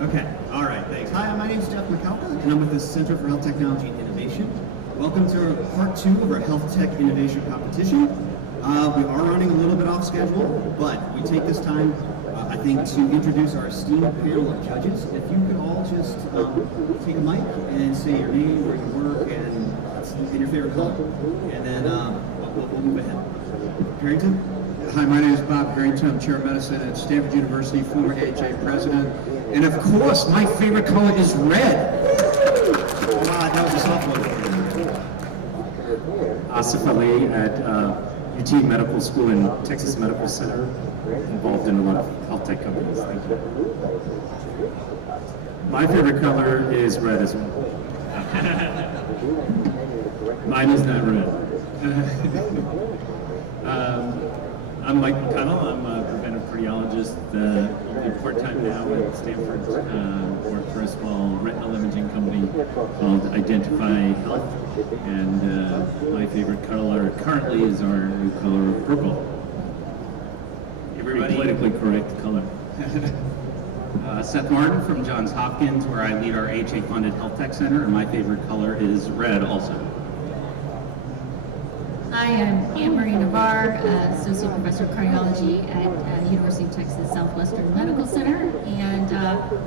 Okay, all right, thanks. Hi, my name is Jeff McAlpin, and I'm with the Center for Health Technology and Innovation. Welcome to part 2 of our Health Tech Innovation Competition. We are running a little bit off schedule, but we take this time, I think, to introduce our esteemed panel of judges. If you could all just take a mic and say your name, where you work, and your favorite color, and then we'll move ahead. Harrington? Hi, my name is Bob Harrington. I'm Chair of Medicine at Stanford University, former AHA President. And of course, my favorite color is red. Wow, that was a softball. Asif Ali at UT Medical School and Texas Medical Center, involved in a lot of health tech companies. Thank you. My favorite color is red as well. Mine is not red. I'm Mike McConnell. I'm a preventive cardiologist, only part-time now at Stanford. Work for a small retinal imaging company called Identify Health. And my favorite color currently is our new color of purple. Everybody, politically correct color. Seth Martin from Johns Hopkins, where I lead our AHA-funded Health Tech Center, and my favorite color is red also. Hi, I'm Anne-Marie Navarre, Associate Professor of Cardiology at the University of Texas Southwestern Medical Center, and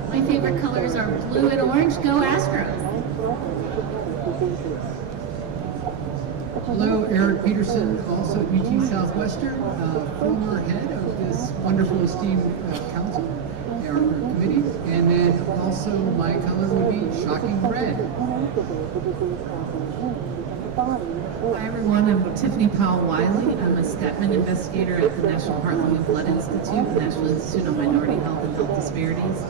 my favorite colors are blue and orange. Go Astros! Hello, Eric Peterson, also at UT Southwestern, former head of this wonderful esteemed council, our committee, and then also my color would be shocking red. Hi everyone, I'm Tiffany Powell-Wiley. I'm a Statman investigator at the National Heart, Lung, and Blood Institute, the National Institute on Minority Health and Health Disparities.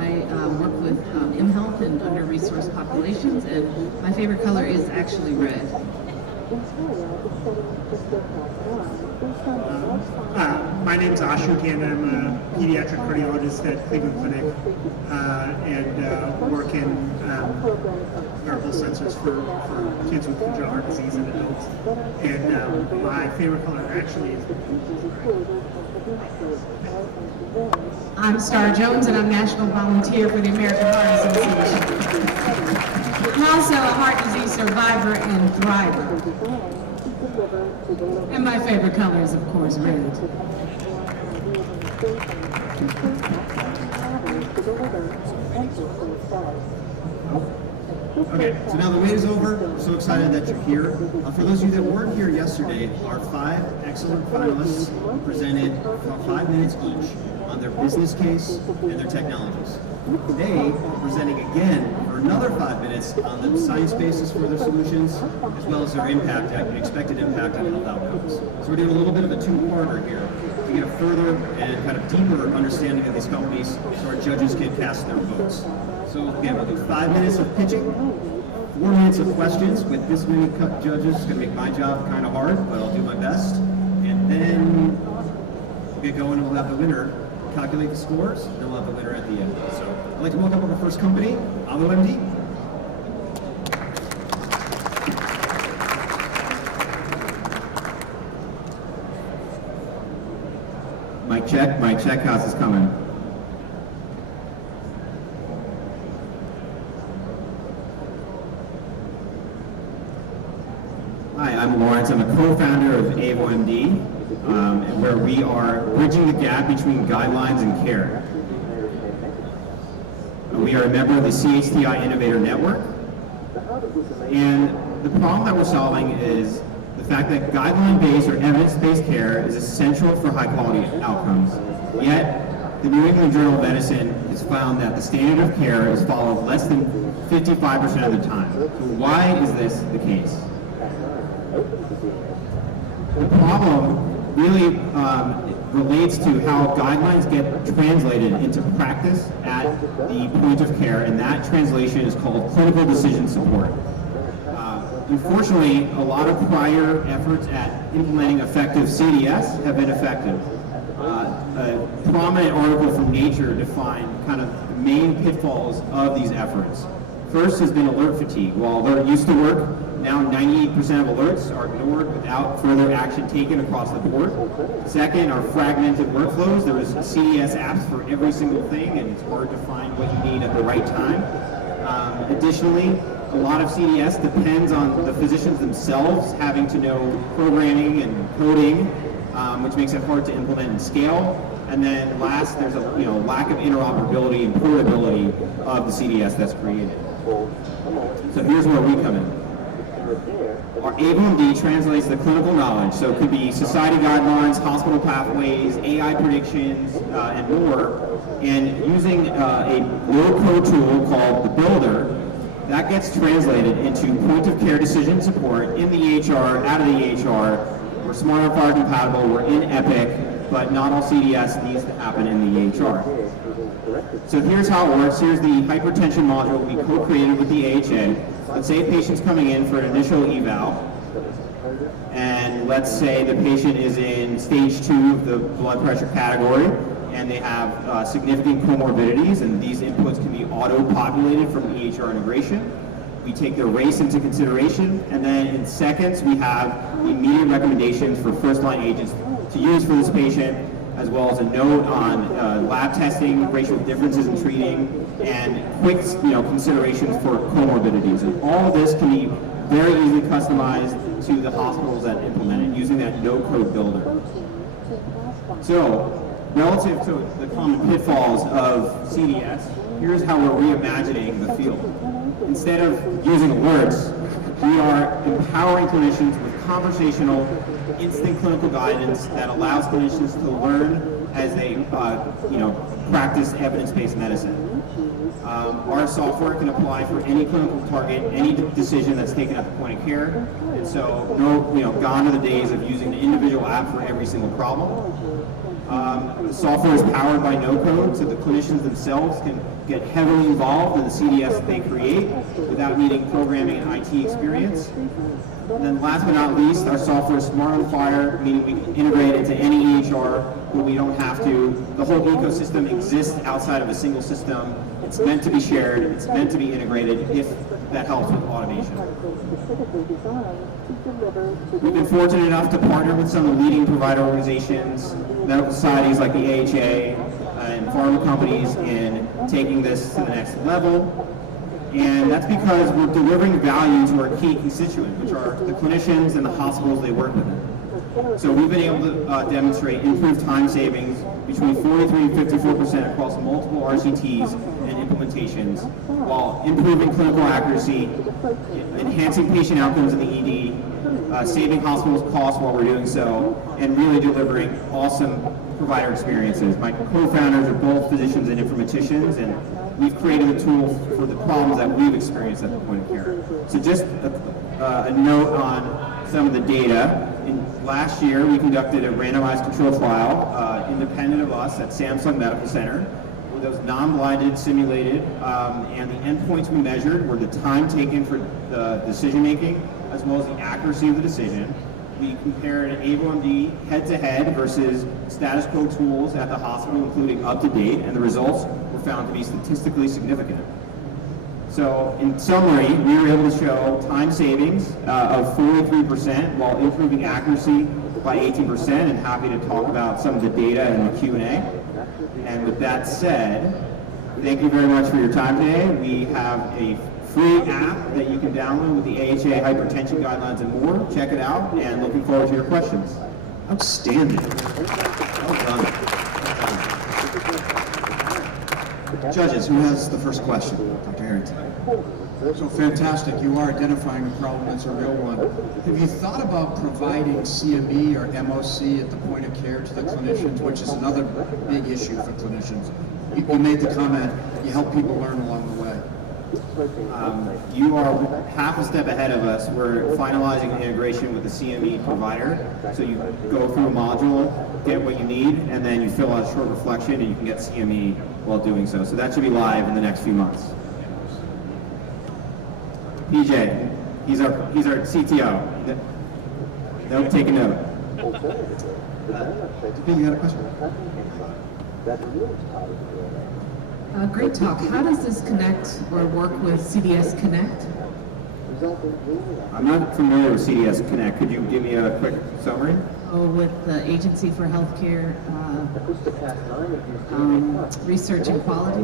I work with mHealth and under-resourced populations, and my favorite color is actually red. My name is Ashok, and I'm a pediatric cardiologist at Cleveland Clinic and work in wearable sensors for kids with congenital heart disease and adults. And my favorite color actually is I'm Star Jones, and I'm National Volunteer for the American Heart Association. I'm also a heart disease survivor and thriver. And my favorite color is, of course, red. Okay, so now the wait is over. We're so excited that you're here. For those of you that weren't here yesterday, our 5 excellent finalists presented for 5 minutes each on their business case and their technologies. Today, we're presenting again for another 5 minutes on the science basis for their solutions, as well as their impact, expected impact on health outcomes. So we're doing a little bit of a two-parter here to get a further and kind of deeper understanding of these companies so our judges can cast their votes. So again, we'll do 5 minutes of pitching, 4 minutes of questions. With this many judges, it's going to make my job kind of hard, but I'll do my best. And then we'll get going and we'll have the winner calculate the scores, and then we'll have the winner at the end. So I'd like to welcome our first company, AlloMD. Mic check, how's this coming? Hi, I'm Lawrence. I'm a co-founder of AvoMD, where we are bridging the gap between guidelines and care. We are a member of the CHTI Innovator Network, and the problem that we're solving is the fact that guideline-based or evidence-based care is essential for high-quality outcomes. Yet, the New England Journal of Medicine has found that the standard of care is followed less than 55% of the time. So why is this the case? The problem really relates to how guidelines get translated into practice at the point of care, and that translation is called clinical decision support. Unfortunately, a lot of prior efforts at implementing effective CDS have been effective. A prominent article from Nature defined kind of the main pitfalls of these efforts. First has been alert fatigue. While alert used to work, now 98% of alerts are ignored without further action taken across the board. Second are fragmented workflows. There is CDS apps for every single thing, and it's hard to find what you need at the right time. Additionally, a lot of CDS depends on the physicians themselves having to know programming and coding, which makes it hard to implement and scale. And then last, there's a lack of interoperability and portability of the CDS that's created. So here's where we come in. Our ABLMD translates the clinical knowledge, so it could be society guidelines, hospital pathways, AI predictions, and more. And using a low-code tool called the Builder, that gets translated into point-of-care decision support in the EHR, out of the EHR. We're SmartFire compatible, we're in Epic, but not all CDS needs to happen in the EHR. So here's how it works. Here's the hypertension module we co-created with the AHA. Let's say a patient's coming in for an initial eval, and let's say the patient is in stage 2 of the blood pressure category, and they have significant comorbidities, and these inputs can be auto-populated from EHR integration. We take their race into consideration, and then in seconds we have immediate recommendations for first-line agents to use for this patient, as well as a note on lab testing, racial differences in treating, and quick considerations for comorbidities. And all of this can be very easily customized to the hospitals that implement it using that no-code builder. So, relative to the common pitfalls of CDS, here's how we're reimagining the field. Instead of using alerts, we are empowering clinicians with conversational, instant clinical guidance that allows clinicians to learn as they, practice evidence-based medicine. Our software can apply for any clinical target, any decision that's taken at the point of care, and so gone are the days of using the individual app for every single problem. The software is powered by no-code, so the clinicians themselves can get heavily involved in the CDS that they create without needing programming and IT experience. And then last but not least, our software is smart on fire, meaning we can integrate into any EHR, but we don't have to. The whole ecosystem exists outside of a single system. It's meant to be shared, it's meant to be integrated if that helps with automation. We've been fortunate enough to partner with some of the leading provider organizations, medical societies like the AHA, and pharma companies in taking this to the next level. And that's because we're delivering value to our key constituent, which are the clinicians and the hospitals they work with. So we've been able to demonstrate improved time savings between 43 and 54% across multiple RCTs and implementations, while improving clinical accuracy, enhancing patient outcomes in the ED, saving hospitals costs while we're doing so, and really delivering awesome provider experiences. My co-founders are both physicians and informaticians, and we've created a tool for the problems that we've experienced at the point of care. So just a note on some of the data. Last year, we conducted a randomized control trial, independent of us, at Samsung Medical Center, where those non-blinded, simulated, and the endpoints we measured were the time taken for the decision-making, as well as the accuracy of the decision. We compared ABLMD head-to-head versus status quo tools at the hospital, including UpToDate, and the results were found to be statistically significant. So, in summary, we were able to show time savings of 43% while improving accuracy by 18%, and happy to talk about some of the data in the Q&A. And with that said, thank you very much for your time today. We have a free app that you can download with the AHA hypertension guidelines and more. Check it out, and looking forward to your questions. Outstanding. Well done. Judges, who has the first question? Dr. Harrington. So fantastic, you are identifying a problem that's a real one. Have you thought about providing CME or MOC at the point of care to the clinicians, which is another big issue for clinicians? You made the comment, you help people learn along the way. You are half a step ahead of us. We're finalizing the integration with the CME provider. So you go through a module, get what you need, and then you fill out a short reflection, and you can get CME while doing so. So that should be live in the next few months. PJ, he's our CTO. Nope, take a note. You got a question? Great talk. How does this connect or work with CDS Connect? I'm not familiar with CDS Connect. Could you give me a quick summary? With the Agency for Healthcare Research and Quality,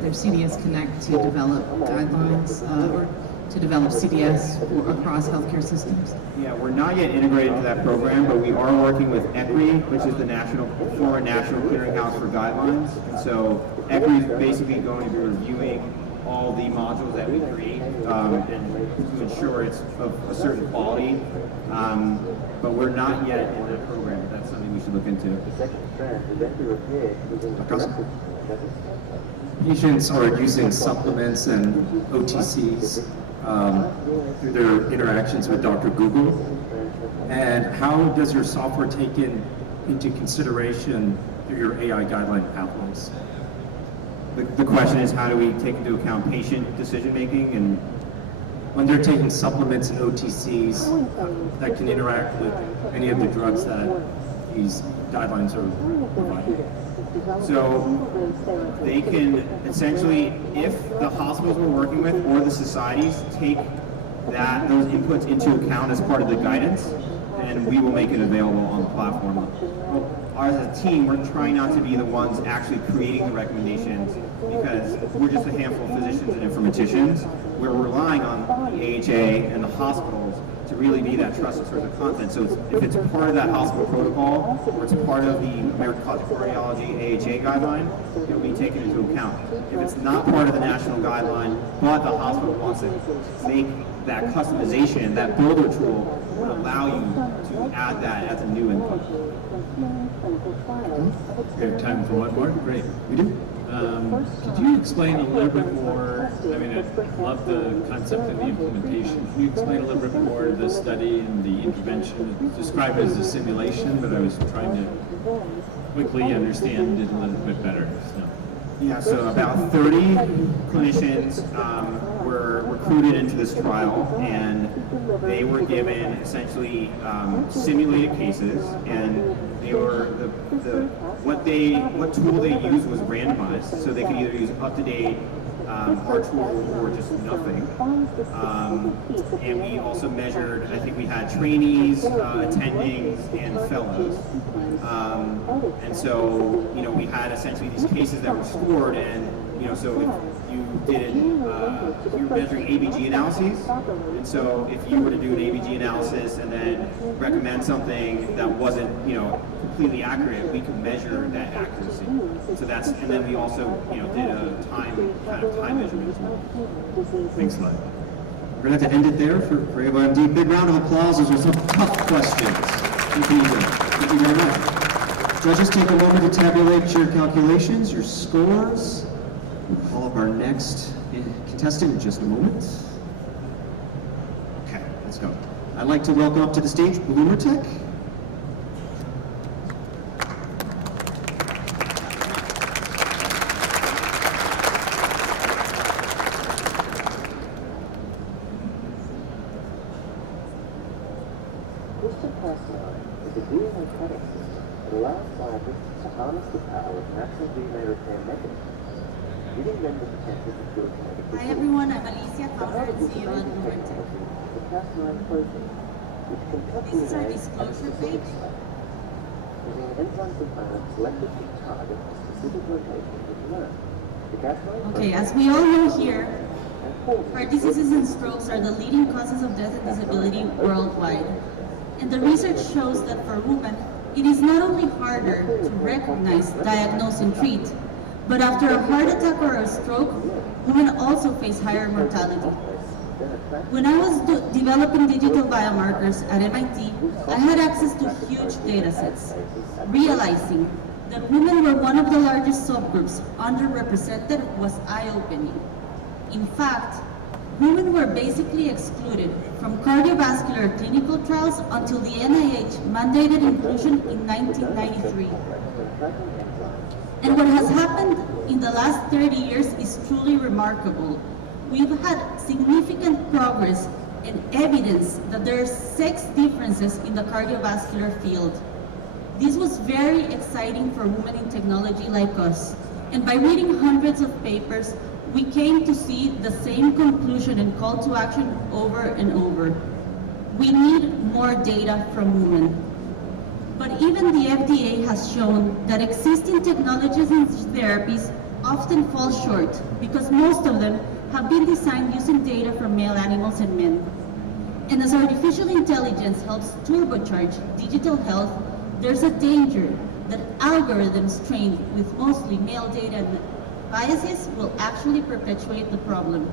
their CDS Connect to develop guidelines or to develop CDS across healthcare systems. Yeah, we're not yet integrated into that program, but we are working with ECRI, which is the former National Clearinghouse for Guidelines. And so ECRI is basically going to be reviewing all the modules that we create and to ensure it's of a certain quality. But we're not yet in that program. But that's something we should look into. Patients are using supplements and OTCs through their interactions with Dr. Google. And how does your software take into consideration through your AI guideline pathways? The question is, how do we take into account patient decision-making? And when they're taking supplements and OTCs that can interact with any of the drugs that these guidelines are providing? So they can essentially, if the hospitals we're working with or the societies take those inputs into account as part of the guidance, and we will make it available on the platform. As a team, we're trying not to be the ones actually creating the recommendations because we're just a handful of physicians and informaticians. We're relying on the AHA and the hospitals to really be that trusted source of content. So if it's part of that hospital protocol or it's part of the American College of Cardiology AHA guideline, it will be taken into account. If it's not part of the national guideline, but the hospital wants to make that customization, that builder tool will allow you to add that as a new input. We have time for one more? Great. We do? Could you explain a little bit more? I mean, I love the concept of the implementation. Can you explain a little bit more the study and the intervention? It's described as a simulation, but I was trying to quickly understand it a little bit better. So. Yeah, so about 30 clinicians were recruited into this trial, and they were given essentially simulated cases, and they were what tool they used was randomized, so they could either use up-to-date our tool or just nothing. And we also measured, I think we had trainees, attendings, and fellows. And so, we had essentially these cases that were scored, and, so if you did, you were measuring ABG analyses, and so if you were to do an ABG analysis and then recommend something that wasn't, completely accurate, we could measure that accuracy. So and then we also, did a time measurement as well. Thanks a lot. We're going to have to end it there for AOMD. Big round of applause. Those are some tough questions. Thank you very much. Judges, take a moment to tabulate your calculations, your scores. We'll call up our next contestant in just a moment. Okay, let's go. I'd like to welcome up to the stage Bloomertech. Hi everyone, I'm Alicia, founder and CEO at Part2. This is our disclosure page. Okay, as we all know here, heart diseases and strokes are the leading causes of death and disability worldwide. And the research shows that for women, it is not only harder to recognize, diagnose, and treat, but after a heart attack or a stroke, women also face higher mortality. When I was developing digital biomarkers at MIT, I had access to huge data sets, realizing that women were one of the largest subgroups underrepresented was eye-opening. In fact, women were basically excluded from cardiovascular clinical trials until the NIH mandated inclusion in 1993. And what has happened in the last 30 years is truly remarkable. We've had significant progress and evidence that there are sex differences in the cardiovascular field. This was very exciting for women in technology like us, And by reading hundreds of papers, we came to see the same conclusion and call to action over and over. We need more data from women. But even the FDA has shown that existing technologies and therapies often fall short because most of them have been designed using data from male animals and men. And as artificial intelligence helps turbocharge digital health, there's a danger that algorithms trained with mostly male data and biases will actually perpetuate the problem.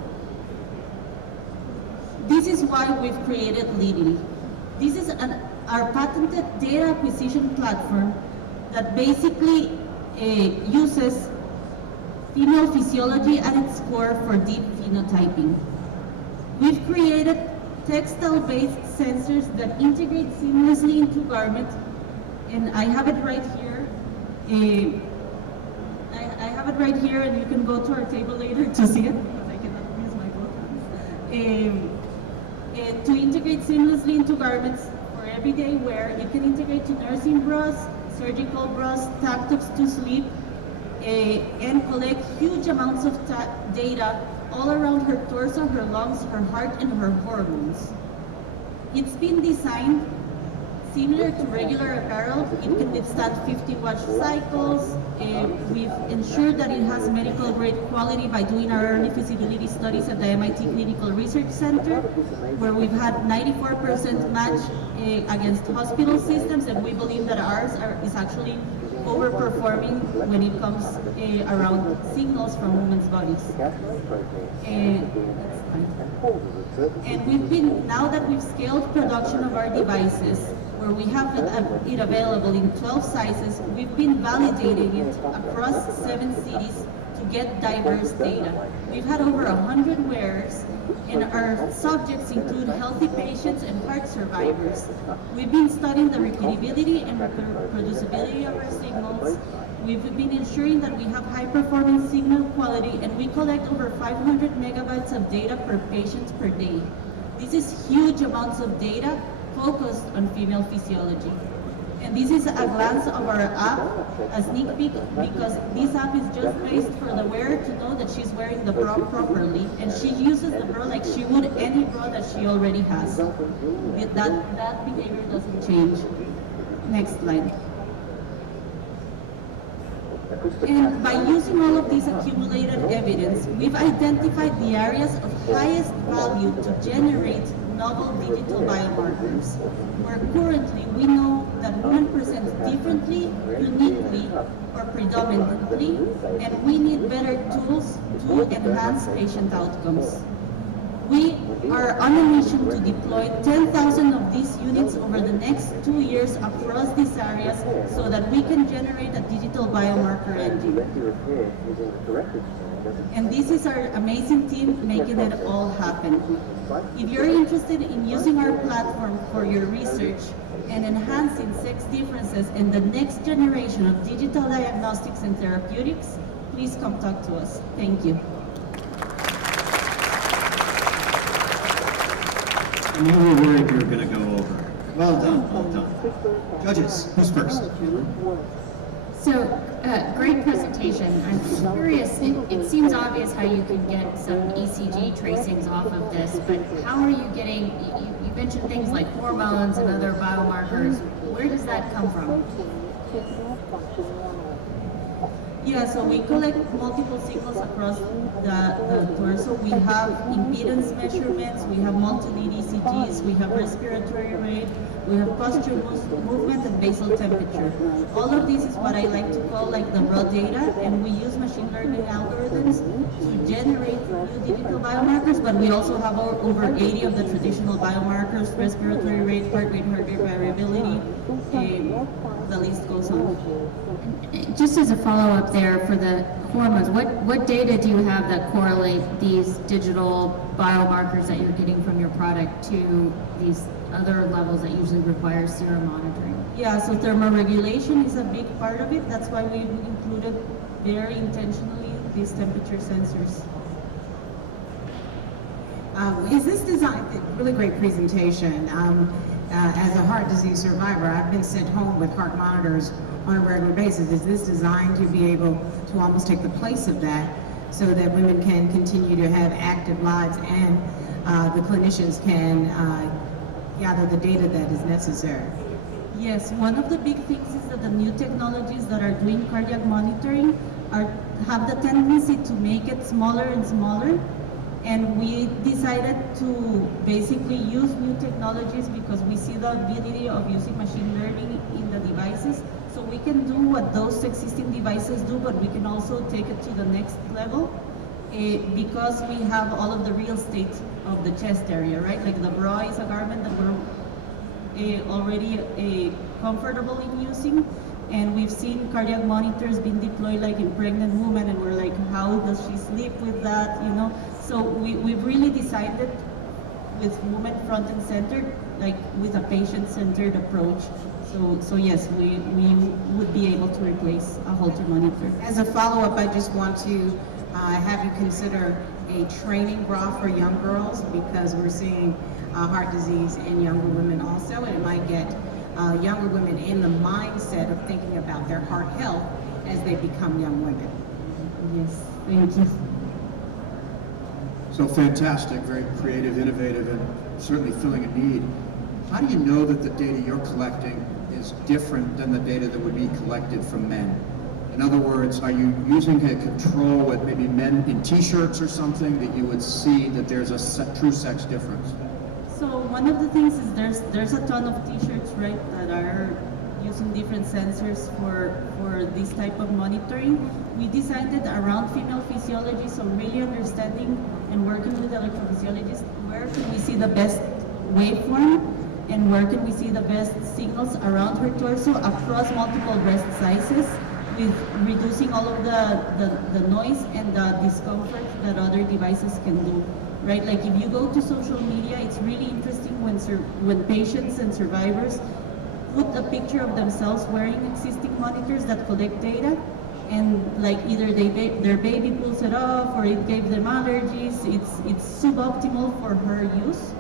This is why we've created Liddy. This is our patented data acquisition platform that basically uses female physiology at its core for deep phenotyping. We've created textile-based sensors that integrate seamlessly into garments, and I have it right here. I have it right here, and you can go to our table later to see it, because I cannot use my book. To integrate seamlessly into garments for everyday wear, you can integrate to nursing bras, surgical bras, tank tops to sleep, and collect huge amounts of data all around her torso, her lungs, her heart, and her hormones. It's been designed similar to regular apparel. It can withstand 50 wash cycles. We've ensured that it has medical grade quality by doing our early feasibility studies at the MIT Clinical Research Center, where we've had 94% match against hospital systems, and we believe that ours is actually overperforming when it comes around signals from women's bodies. And we've been, now that we've scaled production of our devices, where we have it available in 12 sizes, we've been validating it across 7 cities to get diverse data. We've had over 100 wearers, and our subjects include healthy patients and heart survivors. We've been studying the repeatability and reproducibility of our signals. We've been ensuring that we have high-performing signal quality, and we collect over 500 megabytes of data per patient per day. This is huge amounts of data focused on female physiology. And this is a glance of our app, a sneak peek, because this app is just based for the wearer to know that she's wearing the bra properly, and she uses the bra like she would any bra that she already has. That behavior doesn't change. Next slide. And by using all of this accumulated evidence, we've identified the areas of highest value to generate novel digital biomarkers, where currently we know that women present differently, uniquely, or predominantly, and we need better tools to enhance patient outcomes. We are on a mission to deploy 10,000 of these units over the next 2 years across these areas so that we can generate a digital biomarker engine. And this is our amazing team making it all happen. If you're interested in using our platform for your research and enhancing sex differences in the next generation of digital diagnostics and therapeutics, please come talk to us. Thank you. I knew we were worried we were going to go over. Well done, well done. Judges, who's first? So, great presentation. I'm curious, it seems obvious how you can get some ECG tracings off of this, but how are you getting, you mentioned things like hormones and other biomarkers. Where does that come from? Yeah, so we collect multiple signals across the torso. We have impedance measurements, we have multi-lead ECGs, we have respiratory rate, we have posture movement and basal temperature. All of this is what I like to call like the raw data, and we use machine learning algorithms to generate new digital biomarkers, but we also have over 80 of the traditional biomarkers, respiratory rate, heart rate variability, the list goes on. Just as a follow-up there for the hormones, what data do you have that correlate these digital biomarkers that you're getting from your product to these other levels that usually require serum monitoring? Yeah, so thermoregulation is a big part of it. That's why we included very intentionally these temperature sensors. Is this designed, really great presentation. As a heart disease survivor, I've been sent home with heart monitors on a regular basis. Is this designed to be able to almost take the place of that, so that women can continue to have active lives and the clinicians can gather the data that is necessary. Yes, one of the big things is that the new technologies that are doing cardiac monitoring have the tendency to make it smaller and smaller. And we decided to basically use new technologies because we see the ability of using machine learning in the devices. So we can do what those existing devices do, but we can also take it to the next level because we have all of the real estate of the chest area, right? Like the bra is a garment that we're already comfortable in using. And we've seen cardiac monitors being deployed like in pregnant women, and we're like, how does she sleep with that, you know? So we've really decided with women front and center, like with a patient-centered approach. So yes, we would be able to replace a Holter monitor. As a follow-up, I just want to have you consider a training bra for young girls, because we're seeing heart disease in younger women also, and it might get younger women in the mindset of thinking about their heart health as they become young women. Yes, thank you. So fantastic, very creative, innovative, and certainly filling a need. How do you know that the data you're collecting is different than the data that would be collected from men? In other words, are you using a control with maybe men in t-shirts or something that you would see that there's a true sex difference? So one of the things is there's a ton of t-shirts, right, that are using different sensors for this type of monitoring. We decided around female physiology, so really understanding and working with electrophysiologists, where can we see the best waveform and where can we see the best signals around her torso across multiple breast sizes, with reducing all of the noise and the discomfort that other devices can do. Right, like if you go to social media, it's really interesting when patients and survivors put a picture of themselves wearing existing monitors that collect data, and like either their baby pulls it off or it gave them allergies. It's suboptimal for her use,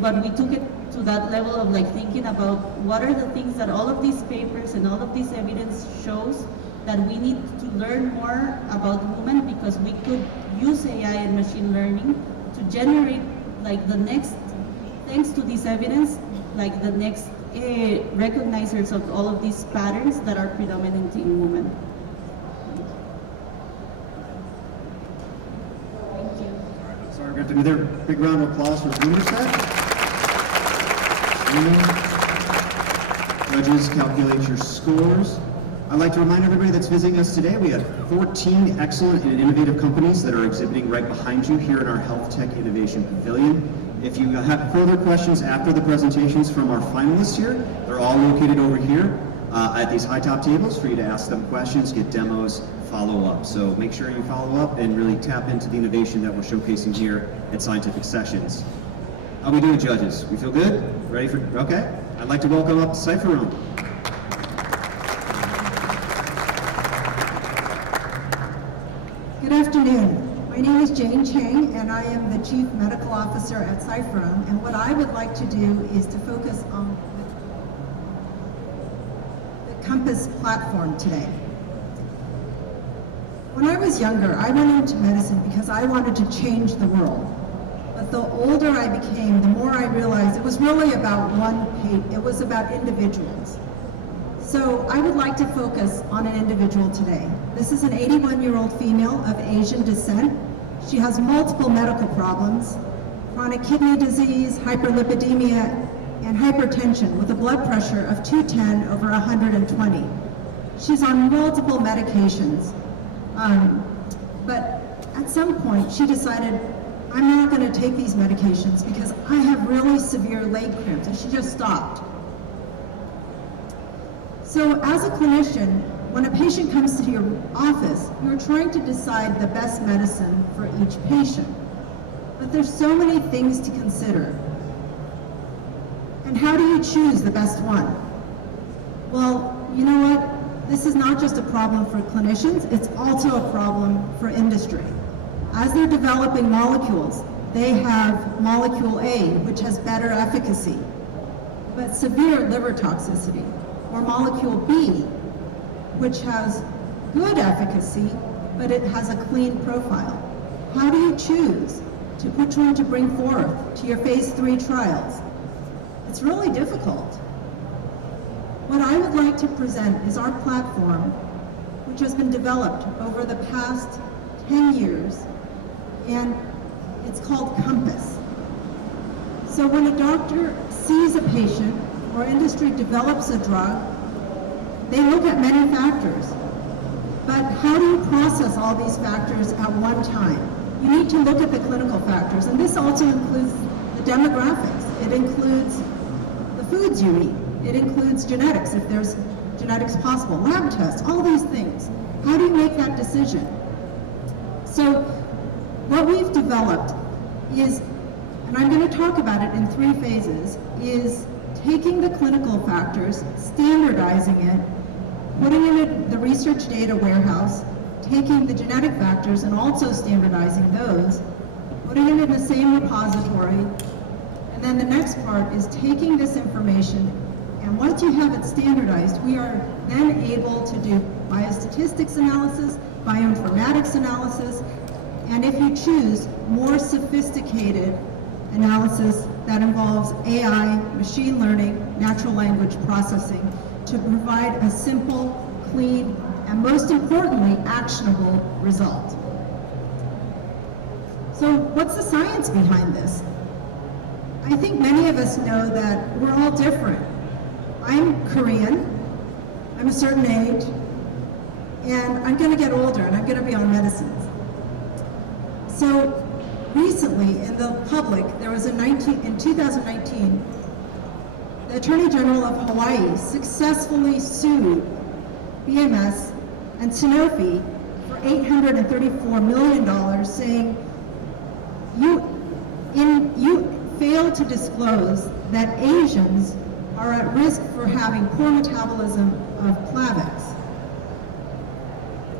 but we took it to that level of like thinking about what are the things that all of these papers and all of this evidence shows that we need to learn more about women, because we could use AI and machine learning to generate like the next, thanks to this evidence, like the next recognizers of all of these patterns that are predominant in women. Thank you. Sorry, we're going to do another big round of applause for Boomerset. Judges, calculate your scores. I'd like to remind everybody that's visiting us today, we have 14 excellent and innovative companies that are exhibiting right behind you here in our Health Tech Innovation Pavilion. If you have further questions after the presentations from our finalists here, they're all located over here at these high top tables for you to ask them questions, get demos, follow up. So make sure you follow up and really tap into the innovation that we're showcasing here at Scientific Sessions. How we doing, judges? We feel good? Ready for, okay? I'd like to welcome up Cypher Room. Good afternoon. My name is Jane Chang, and I am the Chief Medical Officer at Cypherum. And what I would like to do is to focus on the Compass platform today. When I was younger, I went into medicine because I wanted to change the world. But the older I became, the more I realized it was really about it was about individuals. So I would like to focus on an individual today. This is an 81-year-old female of Asian descent. She has multiple medical problems, chronic kidney disease, hyperlipidemia, and hypertension with a blood pressure of 210 over 120. She's on multiple medications. But at some point she decided, I'm not going to take these medications because I have really severe leg cramps, and she just stopped. So as a clinician, when a patient comes to your office, you're trying to decide the best medicine for each patient. But there's so many things to consider. And how do you choose the best one? Well, you know what? This is not just a problem for clinicians, it's also a problem for industry. As they're developing molecules, they have molecule A, which has better efficacy, but severe liver toxicity, or molecule B, which has good efficacy, but it has a clean profile. How do you choose to which one to bring forth to your phase 3 trials? It's really difficult. What I would like to present is our platform, which has been developed over the past 10 years, and it's called Compass. So when a doctor sees a patient or industry develops a drug, they look at many factors. But how do you process all these factors at one time? You need to look at the clinical factors, and this also includes the demographics. It includes the foods you eat. It includes genetics, if there's genetics possible, lab tests, all these things. How do you make that decision? So what we've developed is, and I'm going to talk about it in 3 phases, is taking the clinical factors, standardizing it, putting it in the research data warehouse, taking the genetic factors and also standardizing those, putting it in the same repository, and then the next part is taking this information, and once you have it standardized, we are then able to do biostatistics analysis, bioinformatics analysis, and if you choose, more sophisticated analysis that involves AI, machine learning, natural language processing to provide a simple, clean, and most importantly, actionable result. So what's the science behind this? I think many of us know that we're all different. I'm Korean, I'm a certain age, and I'm going to get older and I'm going to be on medicines. So recently in the public, there was in 2019, the Attorney General of Hawaii successfully sued BMS and Sanofi for $834 million, saying, you failed to disclose that Asians are at risk for having poor metabolism of Plavix.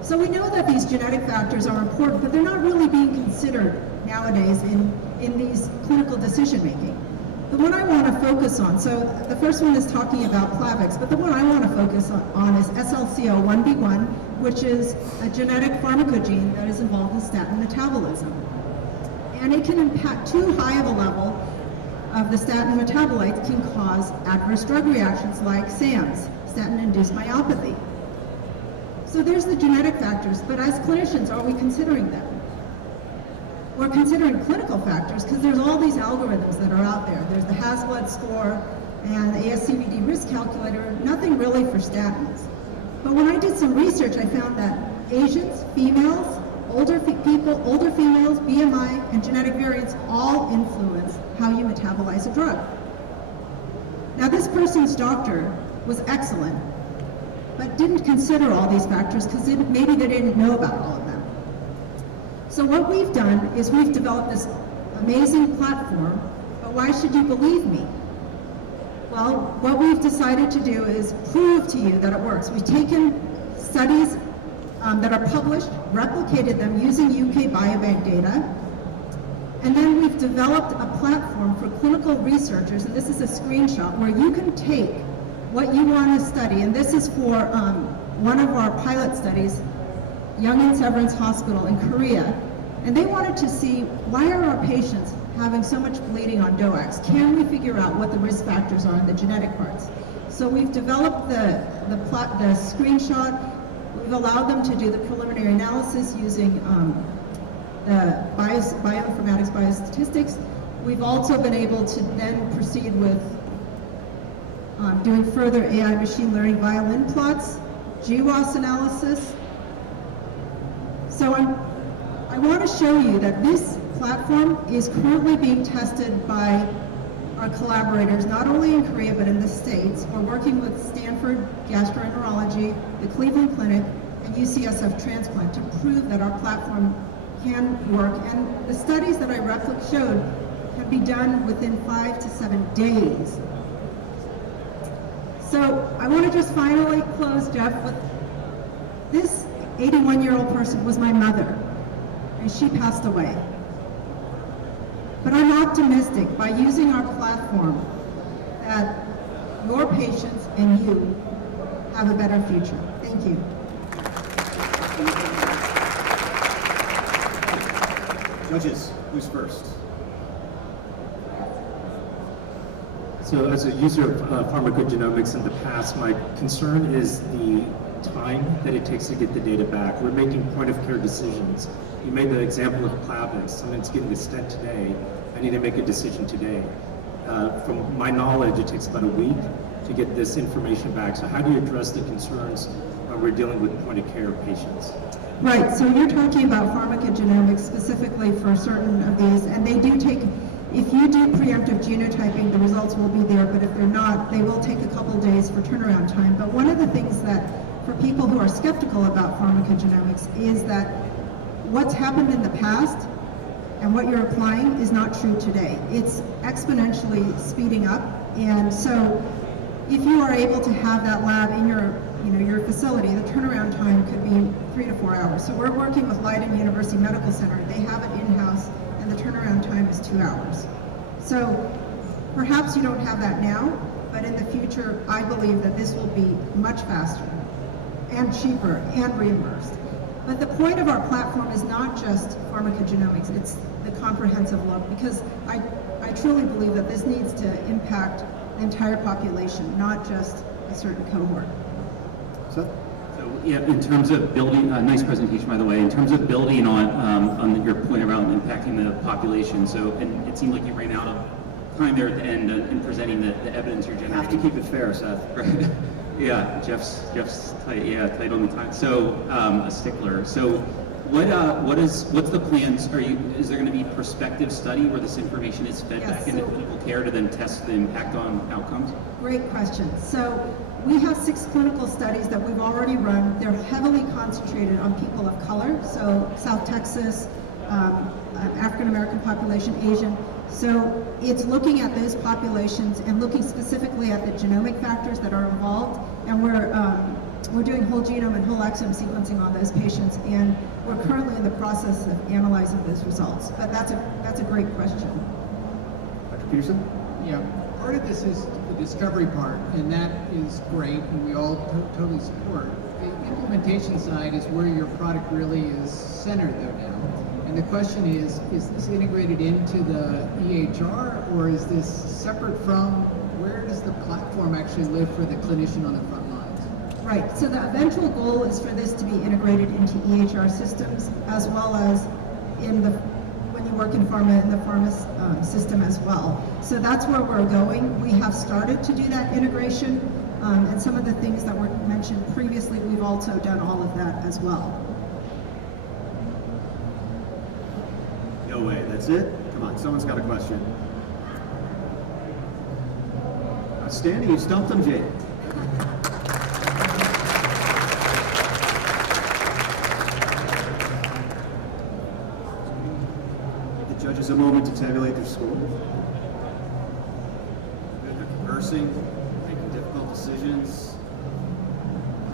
So we know that these genetic factors are important, but they're not really being considered nowadays in these clinical decision making. The one I want to focus on, so the first one is talking about Plavix, but the one I want to focus on is SLCO1B1, which is a genetic pharmacogene that is involved in statin metabolism. And it can impact too high of a level of the statin metabolites can cause adverse drug reactions like SAMs, statin-induced myopathy. So there's the genetic factors, but as clinicians, are we considering them? We're considering clinical factors because there's all these algorithms that are out there. There's the Hasbled score and the ASCVD risk calculator, nothing really for statins. But when I did some research, I found that Asians, females, older females, BMI, and genetic variants all influence how you metabolize a drug. Now this person's doctor was excellent, but didn't consider all these factors because maybe they didn't know about all of them. So what we've done is we've developed this amazing platform, but why should you believe me? Well, what we've decided to do is prove to you that it works. We've taken studies that are published, replicated them using UK Biobank data, and then we've developed a platform for clinical researchers, and this is a screenshot where you can take what you want to study, and this is for one of our pilot studies, Young Severance Hospital in Korea, and they wanted to see why are our patients having so much bleeding on DOACs? Can we figure out what the risk factors are in the genetic parts? So we've developed the screenshot. We've allowed them to do the preliminary analysis using the bioinformatics, biostatistics. We've also been able to then proceed with doing further AI machine learning violin plots, GWAS analysis. So I want to show you that this platform is currently being tested by our collaborators, not only in Korea, but in the States. We're working with Stanford Gastroenterology, the Cleveland Clinic, and UCSF Transplant to prove that our platform can work. And the studies that I showed can be done within 5 to 7 days. So I want to just finally close, Jeff, with this 81-year-old person was my mother, and she passed away. But I'm optimistic by using our platform that your patients and you have a better future. Thank you. Judges, who's first? So as a user of pharmacogenomics in the past, my concern is the time that it takes to get the data back. We're making point of care decisions. You made the example of Plavix. Someone's getting a stent today. I need to make a decision today. From my knowledge, it takes about a week to get this information back. So how do you address the concerns when we're dealing with point of care patients? Right, so you're talking about pharmacogenomics specifically for certain of these, and they do take, if you do preemptive genotyping, the results will be there, but if they're not, they will take a couple days for turnaround time. But one of the things that, for people who are skeptical about pharmacogenomics, is that what's happened in the past and what you're applying is not true today. It's exponentially speeding up, and so if you are able to have that lab in your facility, the turnaround time could be 3 to 4 hours. So we're working with Leiden University Medical Center. They have it in-house, and the turnaround time is 2 hours. So perhaps you don't have that now, but in the future, I believe that this will be much faster and cheaper and reimbursed. But the point of our platform is not just pharmacogenomics, it's the comprehensive look, because I truly believe that this needs to impact the entire population, not just a certain cohort. Seth? So, yeah, in terms of building, nice presentation, by the way, in terms of building on your point around impacting the population, so, and it seemed like you ran out of time there at the end in presenting the evidence you're generating. Have to keep it fair, Seth. Right. Yeah, Jeff's tight on the time. So, a stickler. So, what's the plans? Is there going to be prospective study where this information is fed back into clinical care to then test the impact on outcomes? Great question. So we have 6 clinical studies that we've already run. They're heavily concentrated on people of color, so South Texas, African American population, Asian. So it's looking at those populations and looking specifically at the genomic factors that are involved, and we're doing whole genome and whole exome sequencing on those patients, and we're currently in the process of analyzing those results. But that's a great question. Dr. Peterson? Yeah, part of this is the discovery part, and that is great, and we all totally support. The implementation side is where your product really is centered though now. And the question is this integrated into the EHR, or is this separate from, where does the platform actually live for the clinician on the front lines? Right, so the eventual goal is for this to be integrated into EHR systems, as well as when you work in the pharma system as well. So that's where we're going. We have started to do that integration, and some of the things that were mentioned previously, we've also done all of that as well. No way, that's it? Come on, someone's got a question. Outstanding, you stumped them, Jake. Give the judges a moment to tabulate their score. They're conversing, making difficult decisions,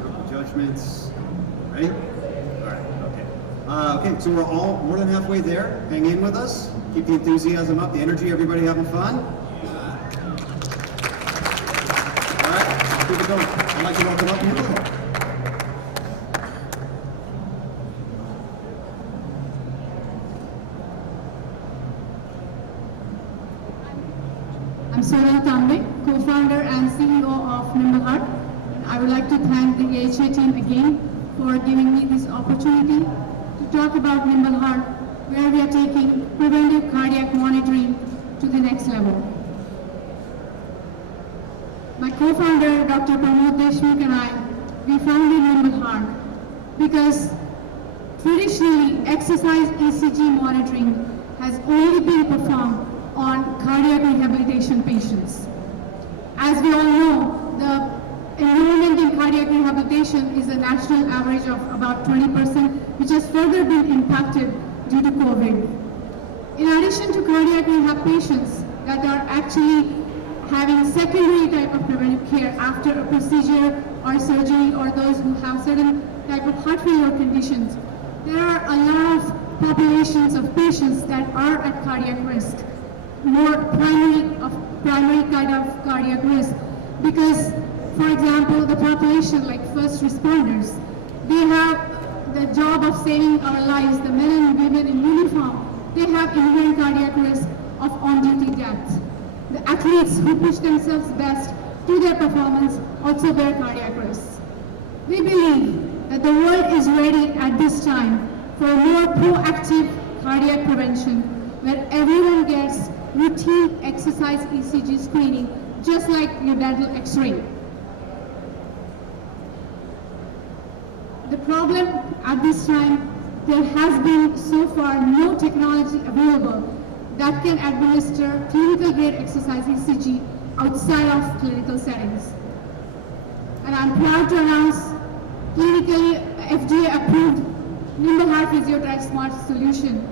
critical judgments. Ready? All right, okay. Okay, so we're all more than halfway there. Hang in with us. Keep the enthusiasm up, the energy, everybody having fun. All right, let's keep it going. I'd like to welcome up Nicole. I'm Sonal Tambe, co-founder and CEO of Nimble Heart. I would like to thank the AHA team again for giving me this opportunity to talk about Nimble Heart, where we are taking preventive cardiac monitoring to the next level. My co-founder, Dr. Pramod Deshmukh, and I, we founded Nimble Heart because traditionally exercise ECG monitoring has only been performed on cardiac rehabilitation patients. As we all know, the enrollment in cardiac rehabilitation is a national average of about 20%, which has further been impacted due to COVID. In addition to cardiac rehab patients that are actually having secondary type of preventive care after a procedure or surgery, or those who have certain type of heart failure conditions, there are a lot of populations of patients that are at cardiac risk, more primary kind of cardiac risk, because, for example, the population like first responders, they have the job of saving our lives, the men and women in uniform, they have inherent cardiac risk of on-duty death. The athletes who push themselves best to their performance also bear cardiac risks. We believe that the world is ready at this time for a more proactive cardiac prevention, where everyone gets routine exercise ECG screening, just like your dental x-ray. The problem at this time, there has been so far no technology available that can administer clinical grade exercise ECG outside of clinical settings. And I'm proud to announce clinically FDA approved Nimble Heart Physiotech Smart solution.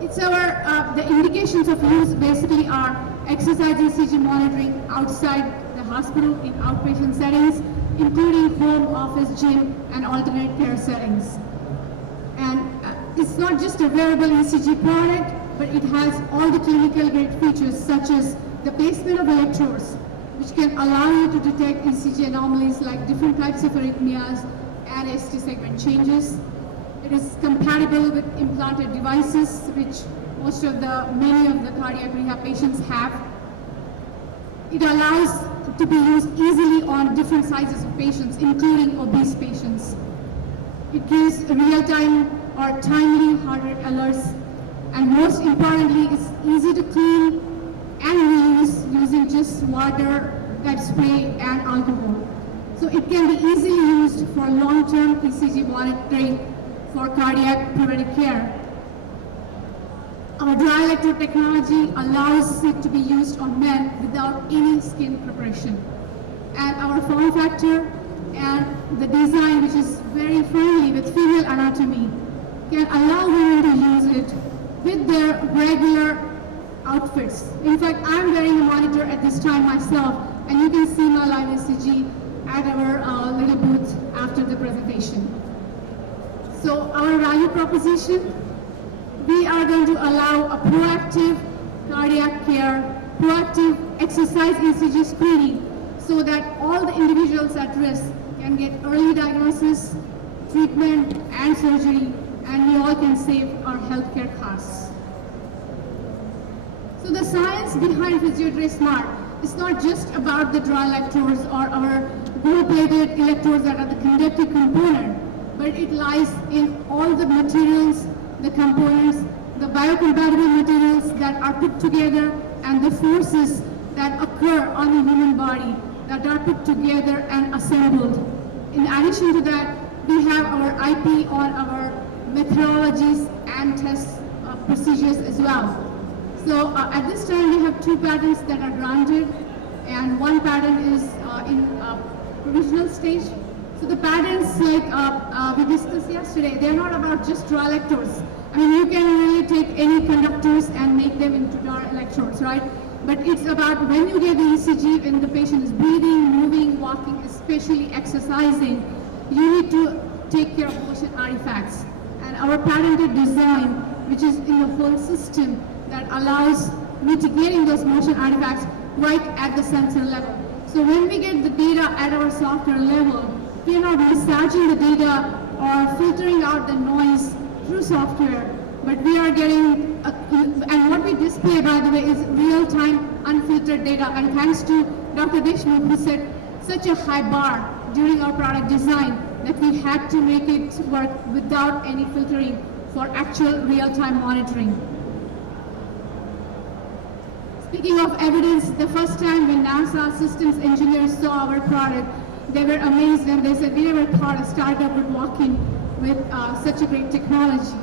It's the indications of use basically are exercise ECG monitoring outside the hospital in outpatient settings, including home, office, gym, and alternate care settings. And it's not just a wearable ECG product, but it has all the clinical grade features such as the placement of electrodes, which can allow you to detect ECG anomalies like different types of arrhythmias and ST segment changes. It is compatible with implanted devices, which many of the cardiac rehab patients have. It allows to be used easily on different sizes of patients, including obese patients. It gives real-time or timely heart rate alerts, and most importantly, it's easy to clean and reuse using just water, pet spray, and alcohol. So it can be easily used for long-term ECG monitoring for cardiac preventive care. Our dry electrode technology allows it to be used on men without any skin preparation. And our form factor and the design, which is very friendly with female anatomy, can allow women to use it with their regular outfits. In fact, I'm wearing a monitor at this time myself, and you can see my live ECG at our little booth after the presentation. So our value proposition, we are going to allow a proactive cardiac care, proactive exercise ECG screening, so that all the individuals at risk can get early diagnosis, treatment, and surgery, and we all can save our healthcare costs. So the science behind Physiotray Smart is not just about the dry electrodes or our gold-plated electrodes that are the conductive component, but it lies in all the materials, the components, the biocompatible materials that are put together, and the forces that occur on the human body that are put together and assembled. In addition to that, we have our IP on our methodologies and test procedures as well. So at this time, we have 2 patents that are granted, and 1 patent is in provisional stage. So the patents, like we discussed yesterday, they're not about just dry electrodes. I mean, you can really take any conductors and make them into dry electrodes, right? But it's about when you get the ECG, when the patient is breathing, moving, walking, especially exercising, you need to take care of motion artifacts. And our patented design, which is in the whole system, that allows mitigating those motion artifacts right at the sensor level. So when we get the data at our software level, we are not massaging the data or filtering out the noise through software, but we are getting, and what we display, by the way, is real-time unfiltered data. And thanks to Dr. Deshmukh, who set such a high bar during our product design that we had to make it work without any filtering for actual real-time monitoring. Speaking of evidence, the first time when NASA systems engineers saw our product, they were amazed and they said, we never thought a startup would walk in with such a great technology.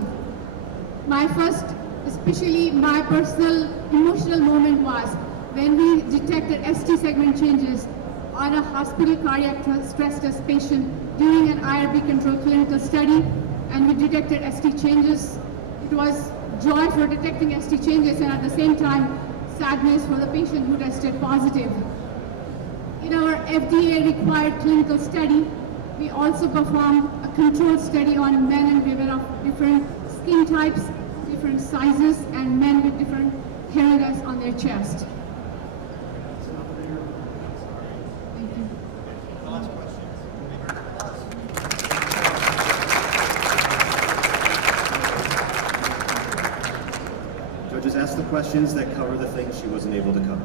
My first, especially my personal emotional moment was when we detected ST segment changes on a hospital cardiac stress test patient during an IRB controlled clinical study, and we detected ST changes. It was joy for detecting ST changes, and at the same time, sadness for the patient who tested positive. In our FDA-required clinical study, we also performed a controlled study on men and women of different skin types, different sizes, and men with different hairiness on their chest. Thank you. questions that cover the things she wasn't able to cover.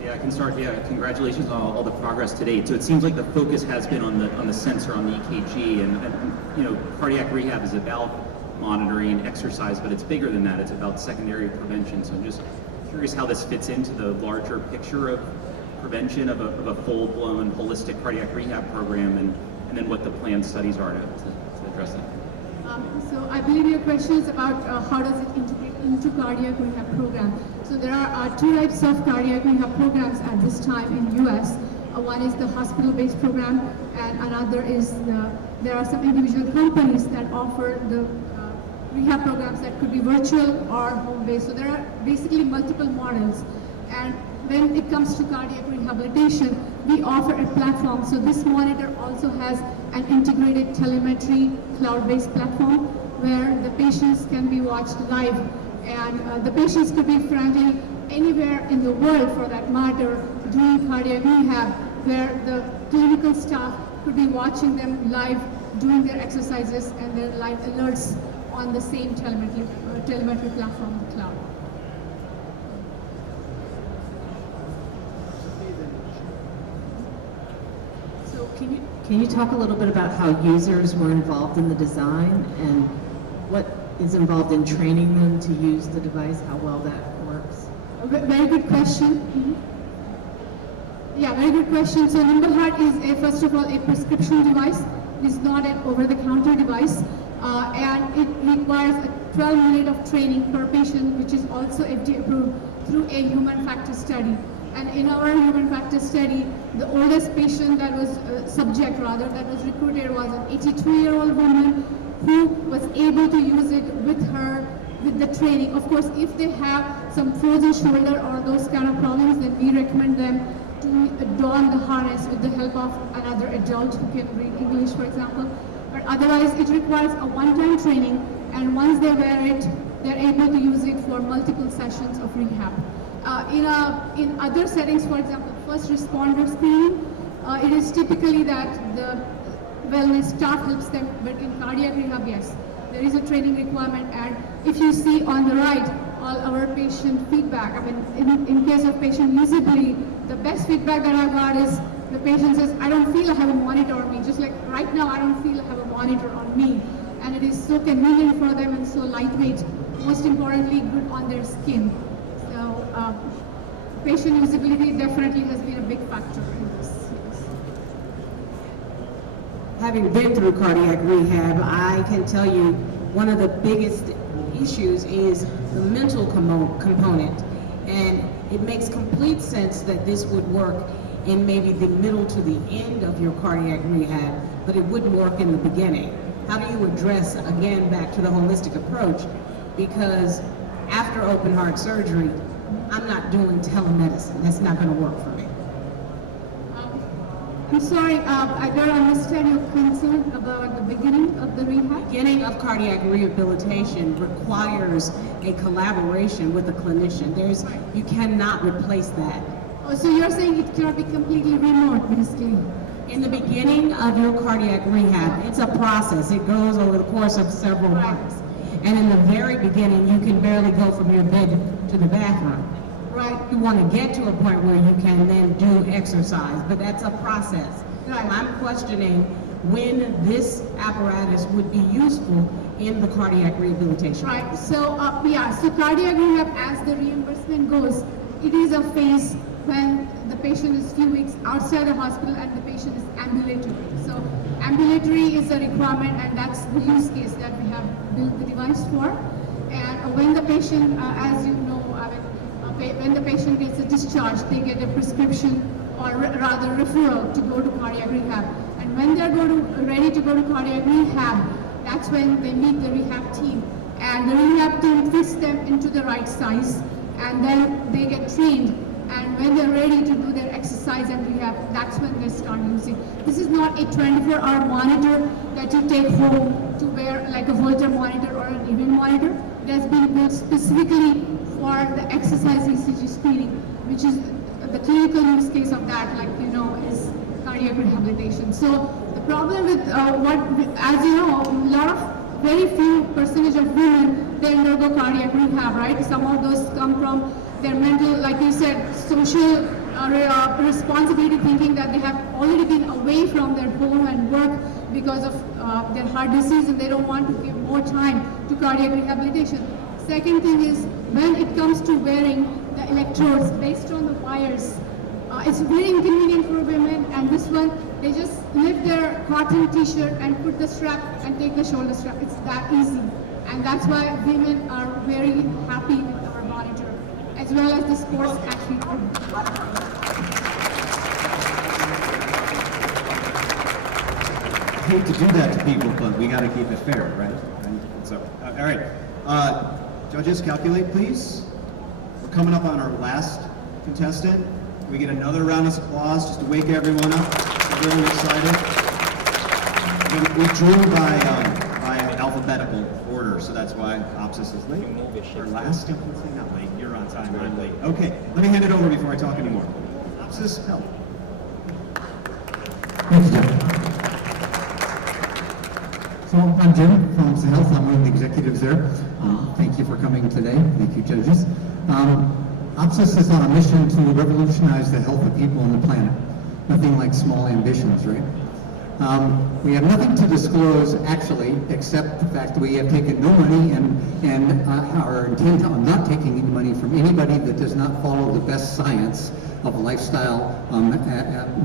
Yeah, I can start. Yeah, congratulations on all the progress to date. So it seems like the focus has been on the sensor, on the EKG, and you know, cardiac rehab is about monitoring exercise, but it's bigger than that. It's about secondary prevention. So I'm just curious how this fits into the larger picture of prevention of a full-blown holistic cardiac rehab program, and then what the planned studies are to address that. So I believe your question is about how does it integrate into cardiac rehab program. So there are two types of cardiac rehab programs at this time in US. One is the hospital-based program, and another is there are some individual companies that offer the rehab programs that could be virtual or home-based. So there are basically multiple models. And when it comes to cardiac rehabilitation, we offer a platform. So this monitor also has an integrated telemetry cloud-based platform where the patients can be watched live, and the patients could be frankly anywhere in the world for that matter doing cardiac rehab, where the clinical staff could be watching them live doing their exercises and their live alerts on the same telemetry platform cloud. So can you talk a little bit about how users were involved in the design and what is involved in training them to use the device, how well that works? Very good question. Yeah, very good question. So Nimble Heart is first of all a prescription device. It is not an over-the-counter device, and it requires a 12 minutes of training per patient, which is also FDA approved through a human factor study. And in our human factor study, the oldest patient that was subject rather that was recruited was an 82-year-old woman who was able to use it with the training. Of course, if they have some frozen shoulder or those kind of problems, then we recommend them to don the harness with the help of another adult who can read English, for example. But otherwise, it requires a one-time training, and once they wear it, they're able to use it for multiple sessions of rehab. In other settings, for example, first responder screening, it is typically that the wellness staff helps them, but in cardiac rehab, yes, there is a training requirement. And if you see on the right, all our patient feedback, I mean, in case of patient usability, the best feedback that I got is the patient says, I don't feel I have a monitor on me. Just like right now, I don't feel I have a monitor on me. And it is so convenient for them and so lightweight, most importantly, good on their skin. So patient usability definitely has been a big factor in this. Having been through cardiac rehab, I can tell you one of the biggest issues is the mental component. And it makes complete sense that this would work in maybe the middle to the end of your cardiac rehab, but it wouldn't work in the beginning. How do you address, again, back to the holistic approach? Because after open heart surgery, I'm not doing telemedicine. That's not going to work for me. I'm sorry, I don't understand your concern about the beginning of the rehab. Beginning of cardiac rehabilitation requires a collaboration with a clinician. You cannot replace that. Oh, so you're saying it cannot be completely remote, basically? In the beginning of your cardiac rehab, it's a process. It goes over the course of several months. And in the very beginning, you can barely go from your bed to the bathroom. Right. You want to get to a point where you can then do exercise, but that's a process. Right. I'm questioning when this apparatus would be useful in the cardiac rehabilitation. Right. So, so cardiac rehab, as the reimbursement goes, it is a phase when the patient is few weeks outside the hospital and the patient is ambulatory. So ambulatory is a requirement, and that's the use case that we have built the device for. And when the patient, as you know, when the patient gets a discharge, they get a prescription or rather referral to go to cardiac rehab. And when they're ready to go to cardiac rehab, that's when they meet the rehab team. And the rehab team fits them into the right size, and then they get trained. And when they're ready to do their exercise and rehab, that's when they start using. This is not a 24-hour monitor that you take home to wear like a Holter monitor or an event monitor. It has been built specifically for the exercise ECG screening, which is the clinical use case of that, is cardiac rehabilitation. So the problem with as you know, very few percentage of women they undergo cardiac rehab, right? Some of those come from their mental, like you said, social responsibility, thinking that they have already been away from their home and work because of their heart disease, and they don't want to give more time to cardiac rehabilitation. Second thing is, when it comes to wearing the electrodes based on the wires, it's very inconvenient for women, and this one, they just lift their cotton t-shirt and put the strap and take the shoulder strap. It's that easy. And that's why women are very happy with our monitor, as well as the sports athlete group. I hate to do that to people, but we got to keep it fair, right? So, all right. Judges, calculate, please. We're coming up on our last contestant. Can we get another round of applause just to wake everyone up? Everyone excited? We drew by alphabetical order, so that's why Opsis is late. Our last, not late. You're on time. I'm late. Okay, let me hand it over before I talk anymore. Opsis, help. Thanks, Jim. So I'm Jim from Opsis Health. I'm one of the executives there. Thank you for coming today. Thank you, judges. Opsis is on a mission to revolutionize the health of people on the planet. Nothing like small ambitions, right? We have nothing to disclose, actually, except the fact that we have taken no money and our intent on not taking any money from anybody that does not follow the best science of lifestyle,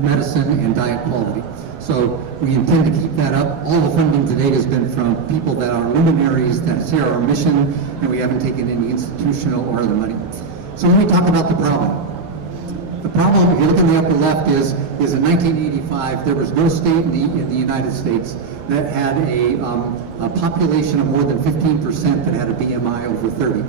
medicine, and diet quality. So we intend to keep that up. All the funding to date has been from people that are luminaries that share our mission, and we haven't taken any institutional or other money. So let me talk about the problem. The problem, if you look in the upper left, is in 1985, there was no state in the United States that had a population of more than 15% that had a BMI over 30.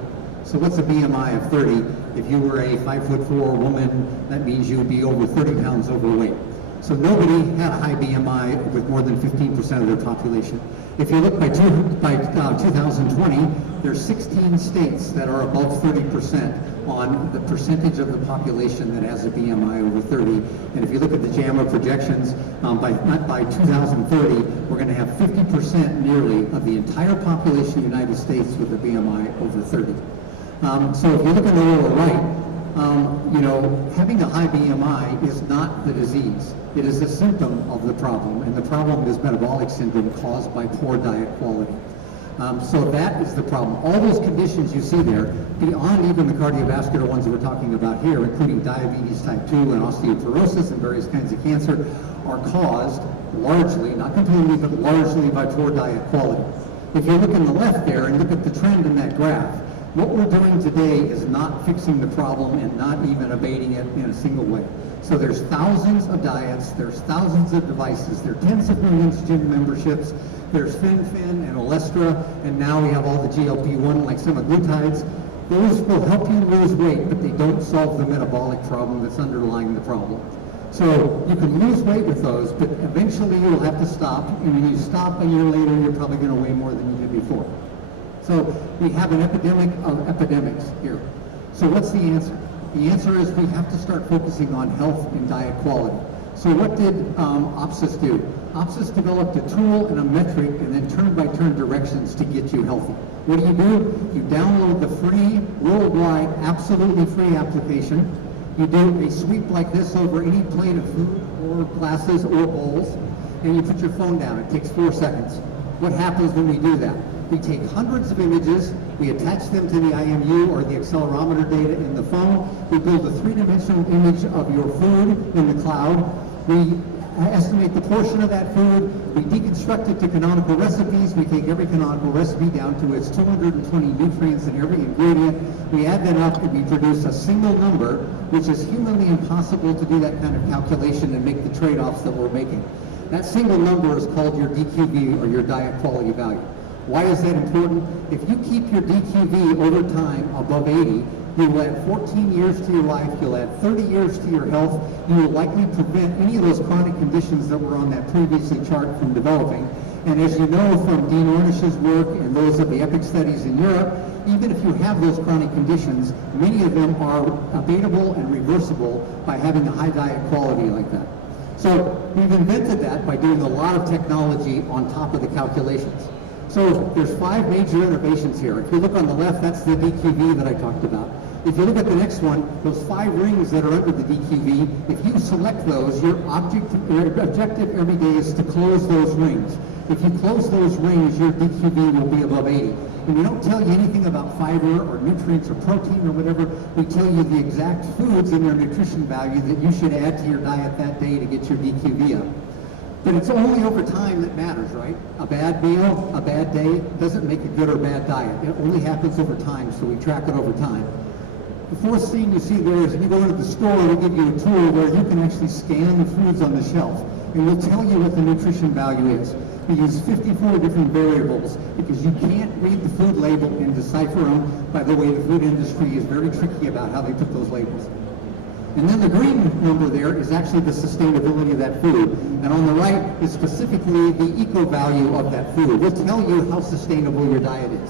So what's a BMI of 30? If you were a 5'4" woman, that means you would be over 30 pounds overweight. So nobody had a high BMI with more than 15% of their population. If you look by 2020, there's 16 states that are above 30% on the percentage of the population that has a BMI over 30. And if you look at the JAMA projections, by 2030, we're going to have 50% nearly of the entire population of the United States with a BMI over 30. So if you look in the lower right, having a high BMI is not the disease. It is a symptom of the problem, and the problem is metabolic syndrome caused by poor diet quality. So that is the problem. All those conditions you see there, beyond even the cardiovascular ones that we're talking about here, including diabetes type 2 and osteoporosis and various kinds of cancer, are caused largely, not completely, but largely by poor diet quality. If you look in the left there and look at the trend in that graph, what we're doing today is not fixing the problem and not even abating it in a single way. So there's thousands of diets, there's thousands of devices, there are tens of millions of gym memberships, there's Fen and Olestra, and now we have all the GLP-1 like semaglutides. Those will help you lose weight, but they don't solve the metabolic problem that's underlying the problem. So you can lose weight with those, but eventually you'll have to stop, and when you stop a year later, you're probably going to weigh more than you did before. So we have an epidemic of epidemics here. So what's the answer? The answer is we have to start focusing on health and diet quality. So what did Opsis do? Opsis developed a tool and a metric and then turn-by-turn directions to get you healthy. What do? You download the free, worldwide, absolutely free application. You do a sweep like this over any plate of food or glasses or bowls, and you put your phone down. It takes 4 seconds. What happens when we do that? We take hundreds of images, we attach them to the IMU or the accelerometer data in the phone, we build a three-dimensional image of your food in the cloud, we estimate the portion of that food, we deconstruct it to canonical recipes, we take every canonical recipe down to its 220 nutrients in every ingredient, we add that up and we produce a single number, which is humanly impossible to do that kind of calculation and make the trade-offs that we're making. That single number is called your DQV, or your diet quality value. Why is that important? If you keep your DQV over time above 80, you will add 14 years to your life, you'll add 30 years to your health, you will likely prevent any of those chronic conditions that were on that previously chart from developing. And as you know from Dean Ornish's work and those of the EPIC studies in Europe, even if you have those chronic conditions, many of them are abatable and reversible by having a high diet quality like that. So we've invented that by doing a lot of technology on top of the calculations. So there's 5 major innovations here. If you look on the left, that's the DQV that I talked about. If you look at the next one, those 5 rings that are under the DQV, if you select those, your objective every day is to close those rings. If you close those rings, your DQV will be above 80. And we don't tell you anything about fiber or nutrients or protein or whatever. We tell you the exact foods and their nutrition value that you should add to your diet that day to get your DQV up. But it's only over time that matters, right? A bad meal, a bad day doesn't make a good or bad diet. It only happens over time, so we track it over time. The fourth thing you see there is if you go into the store, we give you a tool where you can actually scan the foods on the shelf, and we'll tell you what the nutrition value is. We use 54 different variables because you can't read the food label and decipher them. By the way, the food industry is very tricky about how they put those labels. And then the green number there is actually the sustainability of that food. And on the right is specifically the eco value of that food. We'll tell you how sustainable your diet is.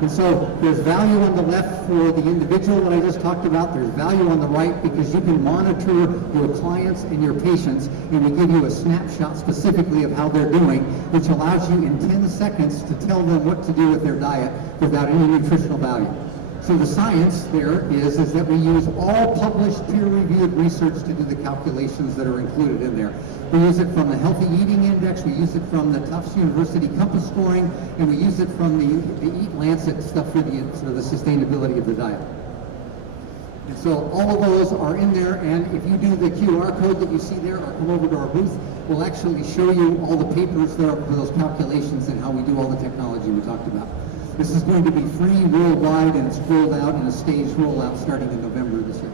And so there's value on the left for the individual that I just talked about. There's value on the right because you can monitor your clients and your patients, and we give you a snapshot specifically of how they're doing, which allows you in 10 seconds to tell them what to do with their diet without any nutritional value. So the science there is that we use all published peer-reviewed research to do the calculations that are included in there. We use it from the Healthy Eating Index, we use it from the Tufts University Compass Scoring, and we use it from the Eat Lancet stuff for the sustainability of the diet. And so all of those are in there, and if you do the QR code that you see there or come over to our booth, we'll actually show you all the papers there for those calculations and how we do all the technology we talked about. This is going to be free worldwide, and it's rolled out in a staged rollout starting in November this year.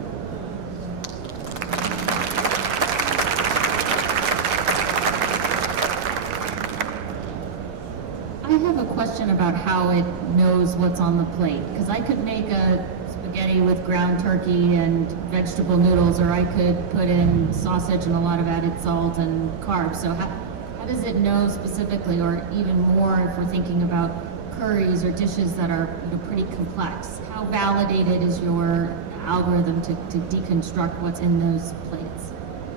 I have a question about how it knows what's on the plate, because I could make a spaghetti with ground turkey and vegetable noodles, or I could put in sausage and a lot of added salt and carbs. So how does it know specifically, or even more if we're thinking about curries or dishes that are pretty complex? How validated is your algorithm to deconstruct what's in those plates?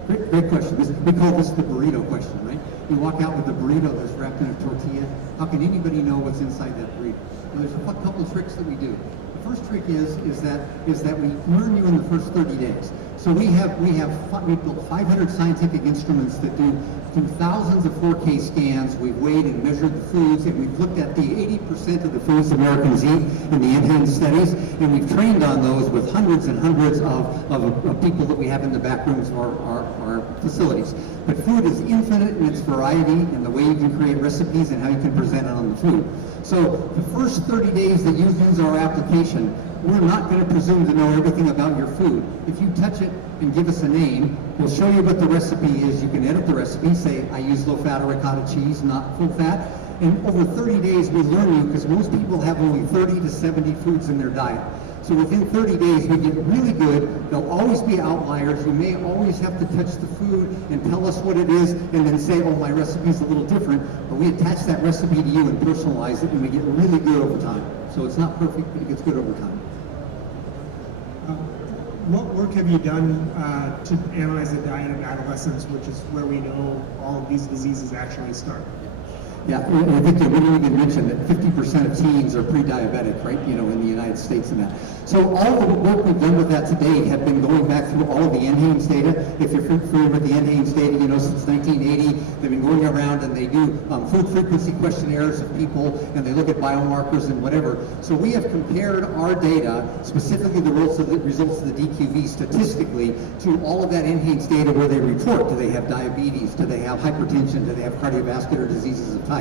Great question. We call this the burrito question, right? You walk out with a burrito that's wrapped in a tortilla. How can anybody know what's inside that burrito? Well, there's a couple of tricks that we do. The first trick is that we learn you in the first 30 days. So we built 500 scientific instruments that do thousands of 4K scans. We've weighed and measured the foods, and we've looked at the 80% of the foods Americans eat in the enhanced studies, and we've trained on those with hundreds and hundreds of people that we have in the back rooms of our facilities. But food is infinite in its variety and the way you can create recipes and how you can present it on the food. So the first 30 days that you use our application, we're not going to presume to know everything about your food. If you touch it and give us a name, we'll show you what the recipe is. You can edit the recipe, say, I use low-fat or ricotta cheese, not full-fat. And over 30 days, we learn you, because most people have only 30 to 70 foods in their diet. So within 30 days, we get really good. There'll always be outliers. You may always have to touch the food and tell us what it is, and then say, oh, my recipe's a little different. But we attach that recipe to you and personalize it, and we get really good over time. So it's not perfect, but it gets good over time. What work have you done to analyze the diet of adolescents, which is where we know all of these diseases actually start? Yeah, I think we didn't even mention that 50% of teens are pre-diabetic, right, in the United States and that. So all the work we've done with that to date have been going back through all of the NHANES data. If you're familiar with the NHANES data, since 1980, they've been going around and they do food frequency questionnaires of people, and they look at biomarkers and whatever. So we have compared our data, specifically the results of the DQV statistically, to all of that NHANES data where they report. Do they have diabetes? Do they have hypertension? Do they have cardiovascular diseases of type?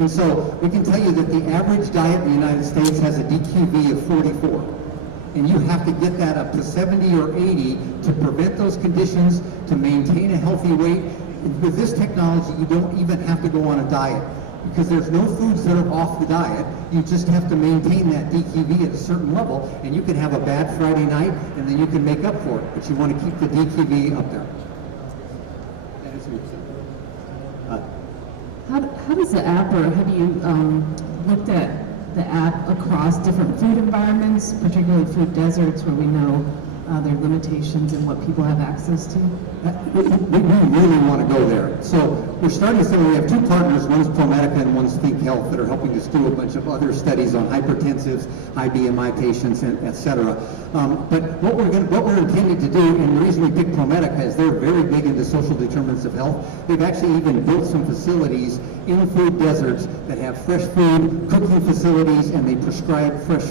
And so we can tell you that the average diet in the United States has a DQV of 44. And you have to get that up to 70 or 80 to prevent those conditions, to maintain a healthy weight. With this technology, you don't even have to go on a diet, because there's no foods that are off the diet. You just have to maintain that DQV at a certain level, and you can have a bad Friday night, and then you can make up for it. But you want to keep the DQV up there. That is me. How does the app, or have you looked at the app across different food environments, particularly food deserts, where we know their limitations and what people have access to? We really want to go there. So we're starting to say we have two partners, one's ProMedica and one's Think Health, that are helping us do a bunch of other studies on hypertensives, high BMI patients, and et cetera. But what we're intending to do, and the reason we picked ProMedica is they're very big into social determinants of health. They've actually even built some facilities in food deserts that have fresh food, cooking facilities, and they prescribe fresh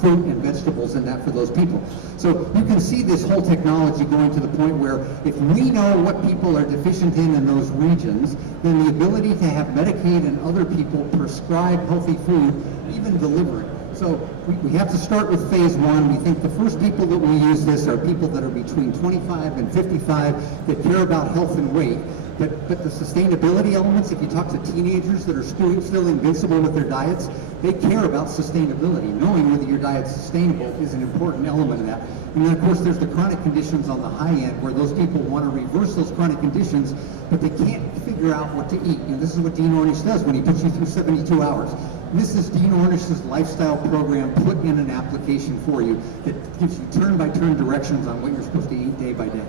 fruit and vegetables and that for those people. So you can see this whole technology going to the point where if we know what people are deficient in those regions, then the ability to have Medicaid and other people prescribe healthy food, even deliver it. So we have to start with phase one. We think the first people that will use this are people that are between 25 and 55 that care about health and weight. But the sustainability elements, if you talk to teenagers that are still invincible with their diets, they care about sustainability. Knowing whether your diet's sustainable is an important element of that. And then, of course, there's the chronic conditions on the high end where those people want to reverse those chronic conditions, but they can't figure out what to eat. And this is what Dean Ornish does when he puts you through 72 hours. This is Dean Ornish's lifestyle program put in an application for you that gives you turn-by-turn directions on what you're supposed to eat day by day.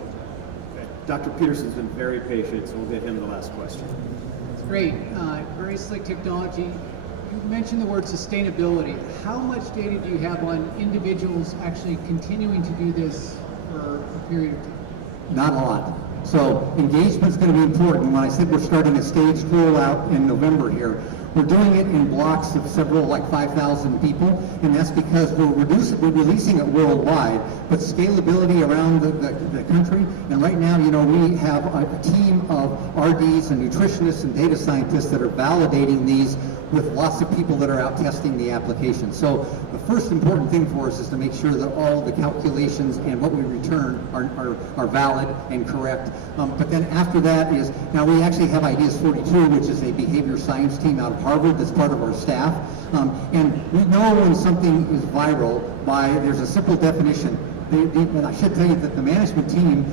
Dr. Peterson's been very patient, so we'll get him the last question. It's great. Very slick technology. You mentioned the word sustainability. How much data do you have on individuals actually continuing to do this for a period of time? Not a lot. So engagement's going to be important. When I said we're starting a staged rollout in November here, we're doing it in blocks of several, like 5,000 people, and that's because we're releasing it worldwide, but scalability around the country. And right now, you know, we have a team of RDs and nutritionists and data scientists that are validating these with lots of people that are out testing the application. So the first important thing for us is to make sure that all the calculations and what we return are valid and correct. But then after that is, now we actually have Ideas 42, which is a behavior science team out of Harvard that's part of our staff. And we know when something is viral by, there's a simple definition. And I should tell you that the management team,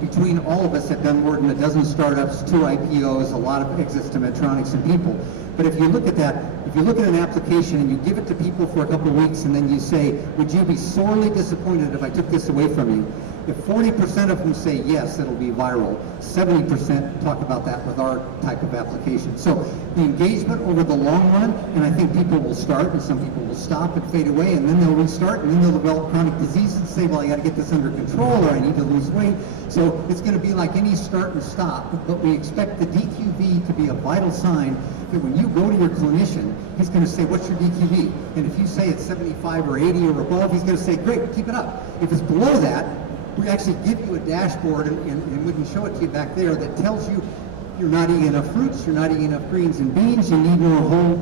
between all of us, have done more than a dozen startups, 2 IPOs, a lot of exits to Medtronics and people. But if you look at that, if you look at an application and you give it to people for a couple of weeks and then you say, would you be sorely disappointed if I took this away from you? If 40% of them say yes, it'll be viral. 70% talk about that with our type of application. So the engagement over the long run, and I think people will start and some people will stop and fade away and then they'll restart and then they'll develop chronic disease and say, well, I got to get this under control or I need to lose weight. So it's going to be like any start and stop, but we expect the DQV to be a vital sign that when you go to your clinician, he's going to say, what's your DQV? And if you say it's 75 or 80 or above, he's going to say, great, keep it up. If it's below that, we actually give you a dashboard, and we can show it to you back there, that tells you you're not eating enough fruits, you're not eating enough greens and beans, you need more whole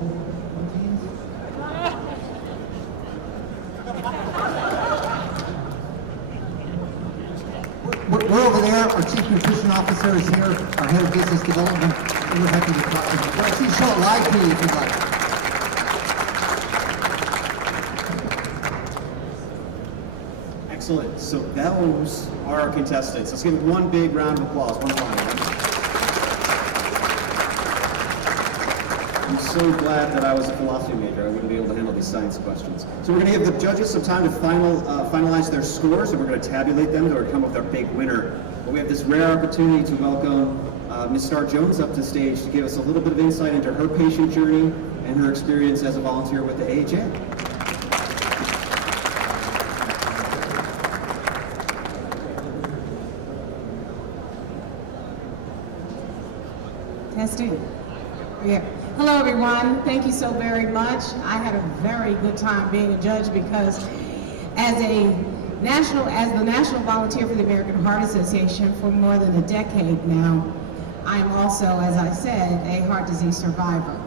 proteins. We're over there, our Chief Nutrition Officer is here, our Head of Business Development, and we're happy to talk to you. We'll actually show it live to you if you'd like. Excellent. So those are our contestants. Let's give them one big round of applause. One round. I'm so glad that I was a philosophy major. I wouldn't be able to handle these science questions. So we're going to give the judges some time to finalize their scores, and we're going to tabulate them to come up with our big winner. But we have this rare opportunity to welcome Ms. Star Jones up to stage to give us a little bit of insight into her patient journey and her experience as a volunteer with the AHA. Testing. Yeah. Hello, everyone. Thank you so very much. I had a very good time being a judge because as the national volunteer for the American Heart Association for more than a decade now, I'm also, as I said, a heart disease survivor.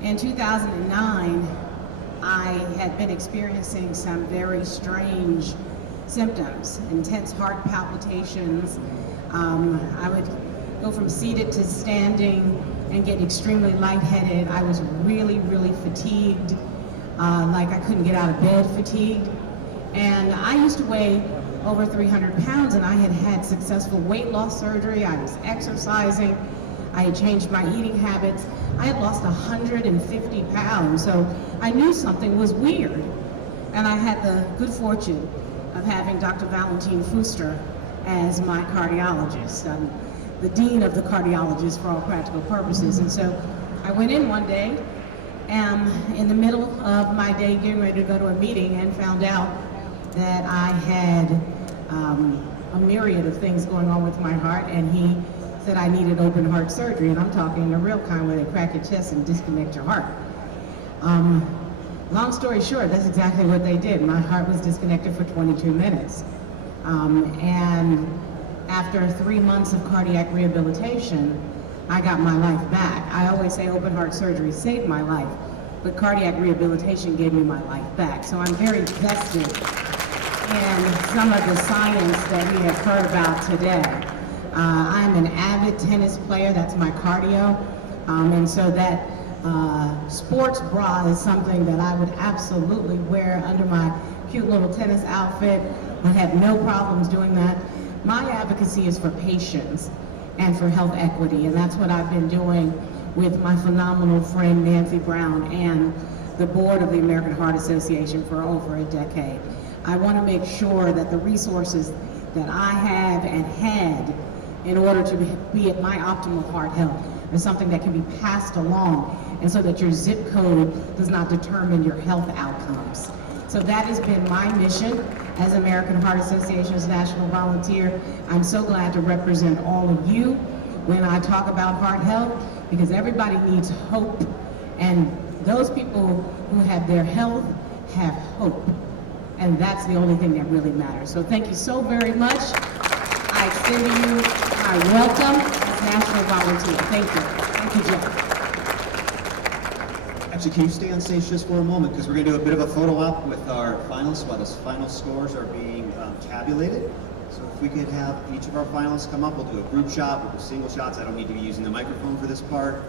In 2009, I had been experiencing some very strange symptoms, intense heart palpitations. I would go from seated to standing and get extremely lightheaded. I was really, really fatigued, like I couldn't get out of bed fatigued. And I used to weigh over 300 pounds and I had had successful weight loss surgery. I was exercising. I had changed my eating habits. I had lost 150 pounds, so I knew something was weird. And I had the good fortune of having Dr. Valentine Fuster as my cardiologist. I'm the dean of the cardiologists for all practical purposes. And so I went in one day, in the middle of my day getting ready to go to a meeting, and found out that I had a myriad of things going on with my heart, and he said I needed open heart surgery, and I'm talking the real kind where they crack your chest and disconnect your heart. Long story short, that's exactly what they did. My heart was disconnected for 22 minutes. And after 3 months of cardiac rehabilitation, I got my life back. I always say open heart surgery saved my life, but cardiac rehabilitation gave me my life back. So I'm very vested in some of the science that we have heard about today. I'm an avid tennis player, that's my cardio, and so that sports bra is something that I would absolutely wear under my cute little tennis outfit. I have no problems doing that. My advocacy is for patients and for health equity, and that's what I've been doing with my phenomenal friend Nancy Brown and the board of the American Heart Association for over a decade. I want to make sure that the resources that I have and had in order to be at my optimal heart health is something that can be passed along, and so that your zip code does not determine your health outcomes. So that has been my mission as American Heart Association's national volunteer. I'm so glad to represent all of you when I talk about heart health, because everybody needs hope, and those people who have their health have hope, and that's the only thing that really matters. So thank you so very much. I extend to you my welcome as national volunteer. Thank you. Thank you, Jeff. Actually, can you stay on stage just for a moment? Because we're going to do a bit of a photo op with our finalists while the final scores are being tabulated. So if we could have each of our finalists come up, we'll do a group shot, we'll do single shots. I don't need to be using the microphone for this part.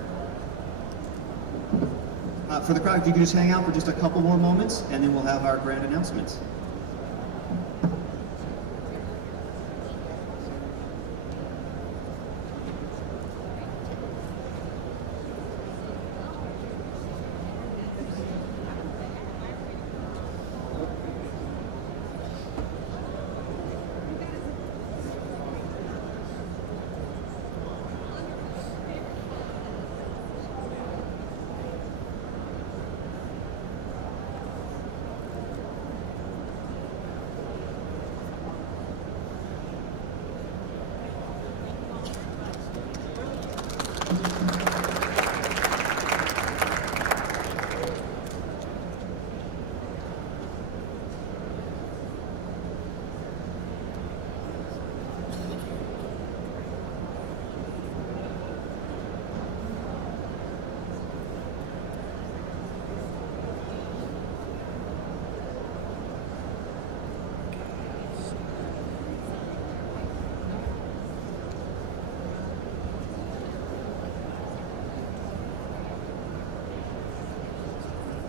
For the crowd, if you could just hang out for just a couple more moments, and then we'll have our grand announcements.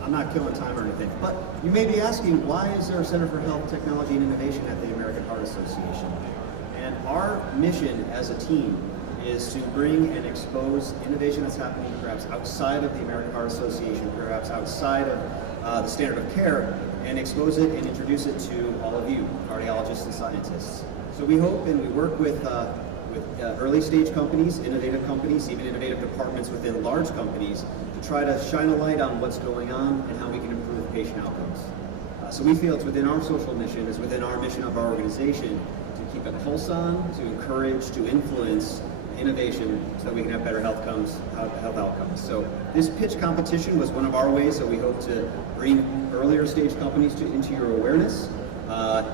I'm not killing time or anything, but you may be asking, why is there a Center for Health, Technology, and Innovation at the American Heart Association? And our mission as a team is to bring and expose innovation that's happening perhaps outside of the American Heart Association, perhaps outside of the standard of care, and expose it and introduce it to all of you, cardiologists and scientists. So we hope and we work with early stage companies, innovative companies, even innovative departments within large companies, to try to shine a light on what's going on and how we can improve patient outcomes. So we feel it's within our social mission, it's within our mission of our organization to keep a pulse on, to encourage, to influence innovation so that we can have better health outcomes. So this pitch competition was one of our ways, so we hope to bring earlier stage companies into your awareness.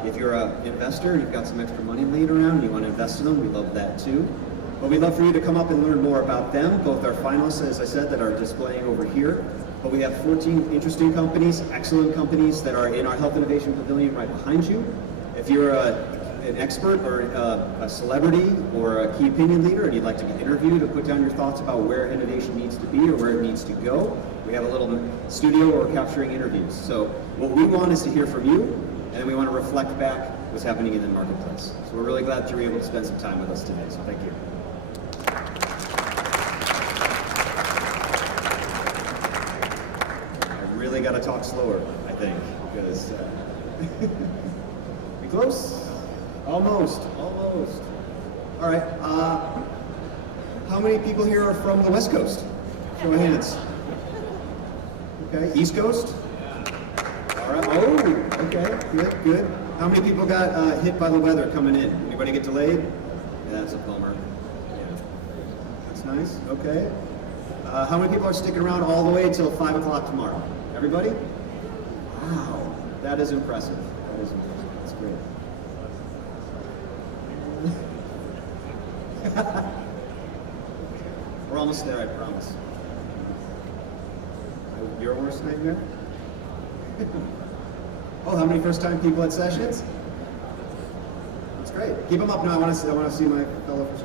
If you're an investor and you've got some extra money laying around and you want to invest in them, we love that too. But we'd love for you to come up and learn more about them, both our finalists, as I said, that are displaying over here. But we have 14 interesting companies, excellent companies that are in our Health Innovation Pavilion right behind you. If you're an expert or a celebrity or a key opinion leader and you'd like to get interviewed or put down your thoughts about where innovation needs to be or where it needs to go, we have a little studio where we're capturing interviews. So what we want is to hear from you, and then we want to reflect back what's happening in the marketplace. So we're really glad that you were able to spend some time with us today, so thank you. I really got to talk slower, I think, because We close? Almost, almost. All right, how many people here are from the West Coast? Show of hands. Okay, East Coast? All right, oh, okay, good, good. How many people got hit by the weather coming in? Anybody get delayed? Yeah, that's a bummer. Yeah. That's nice, okay. How many people are sticking around all the way until 5 o'clock tomorrow? Everybody? Wow, that is impressive. That is impressive, that's great. We're almost there, I promise. Your worst nightmare? Oh, how many first-time people at sessions? That's great. Keep them up now. I want to see my fellow first.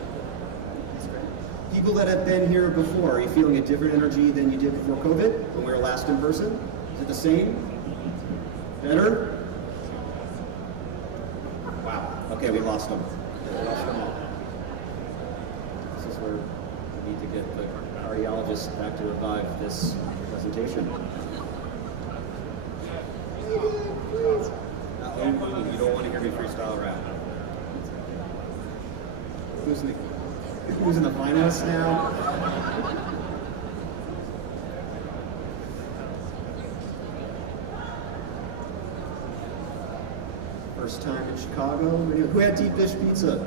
That's great. People that have been here before, are you feeling a different energy than you did before COVID, when we were last in person? Is it the same? Better? Wow. Okay, we lost them. We lost them all. This is where we need to get the cardiologist back to revive this presentation. You don't want to hear me freestyle rap. Who's in the finalists now? First time in Chicago. Who had deep dish pizza?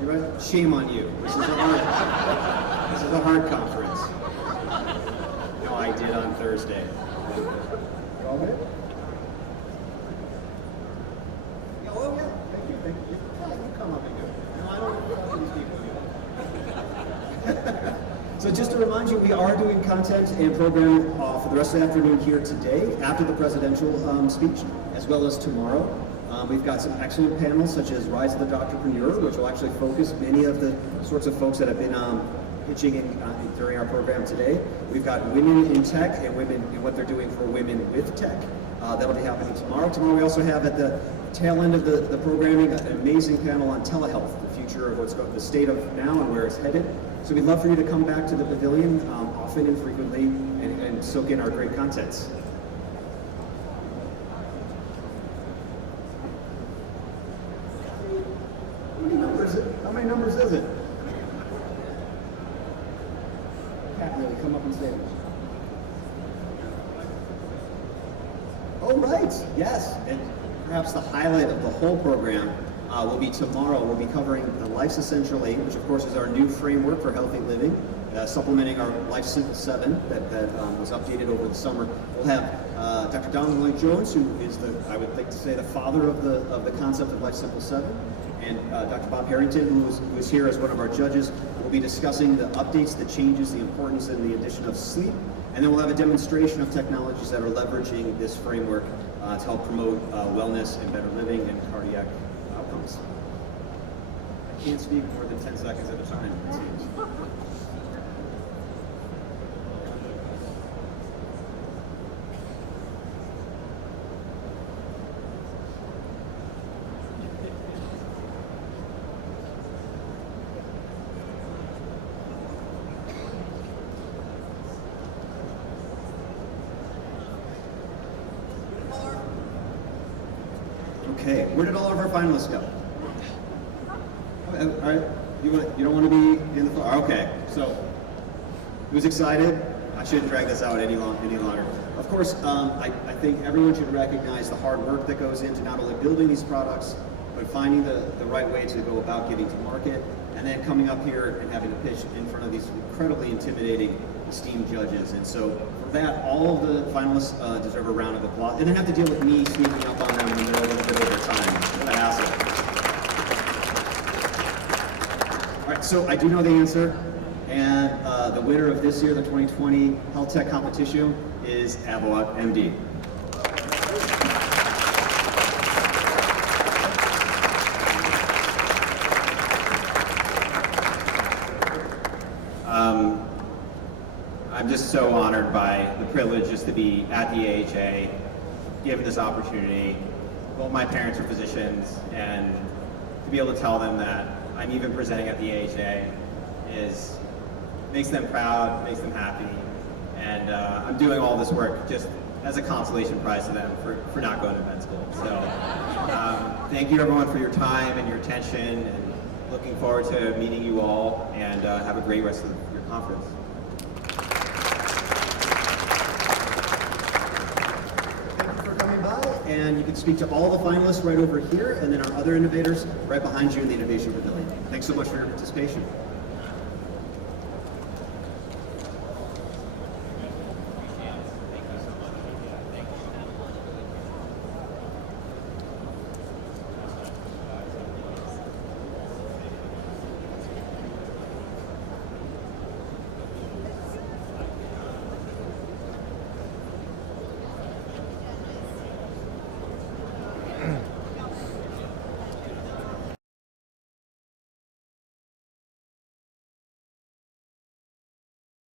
You right? Shame on you. This is a hard conference. No, I did on Thursday. You all good? Oh yeah, thank you. Yeah, you come up and do it. No, I don't talk to these people. So just to remind you, we are doing content and programming for the rest of the afternoon here today, after the presidential speech, as well as tomorrow. We've got some excellent panels, such as Rise of the Doctorpreneur, which will actually focus many of the sorts of folks that have been pitching in, during our program today. We've got Women in Tech and women and what they're doing for women with tech. That'll be happening tomorrow. Tomorrow we also have at the tail end of the programming an amazing panel on telehealth, the future of what's going, the state of now and where it's headed. So we'd love for you to come back to the pavilion often and frequently and soak in our great contents. How many numbers is it? Can't really come up and say it. Oh, right, yes. And perhaps the highlight of the whole program will be tomorrow. We'll be covering the Life's Essential 8, which of course is our new framework for healthy living, supplementing our Life Simple 7 that was updated over the summer. We'll have Dr. Donald Lloyd Jones, who is I would like to say, the father of the concept of Life Simple 7. And Dr. Bob Harrington, who is here as one of our judges, will be discussing the updates, the changes, the importance, and the addition of sleep. And then we'll have a demonstration of technologies that are leveraging this framework to help promote wellness and better living and cardiac outcomes. I can't speak more than 10 seconds at a time, it seems. Okay, where did all of our finalists go? All right, you don't want to be in the floor? Okay, so who's excited? I shouldn't drag this out any longer. Of course, I think everyone should recognize the hard work that goes into not only building these products, but finding the right way to go about getting to market, and then coming up here and having to pitch in front of these incredibly intimidating, esteemed judges. And so for that, all of the finalists deserve a round of applause. They didn't have to deal with me sneaking up on them when they're a little bit over time. What a hassle. All right, so I do know the answer. And the winner of this year, the 2020 Health Tech Competition, is Avalot MD. I'm just so honored by the privilege just to be at the AHA, given this opportunity. Both my parents are physicians, and to be able to tell them that I'm even presenting at the AHA makes them proud, makes them happy, and I'm doing all this work just as a consolation prize to them for not going to med school. So Thank you everyone for your time and your attention, and looking forward to meeting you all, and have a great rest of your conference. Thank you for coming by, and you can speak to all the finalists right over here, and then our other innovators right behind you in the Innovation Pavilion. Thanks so much for your participation.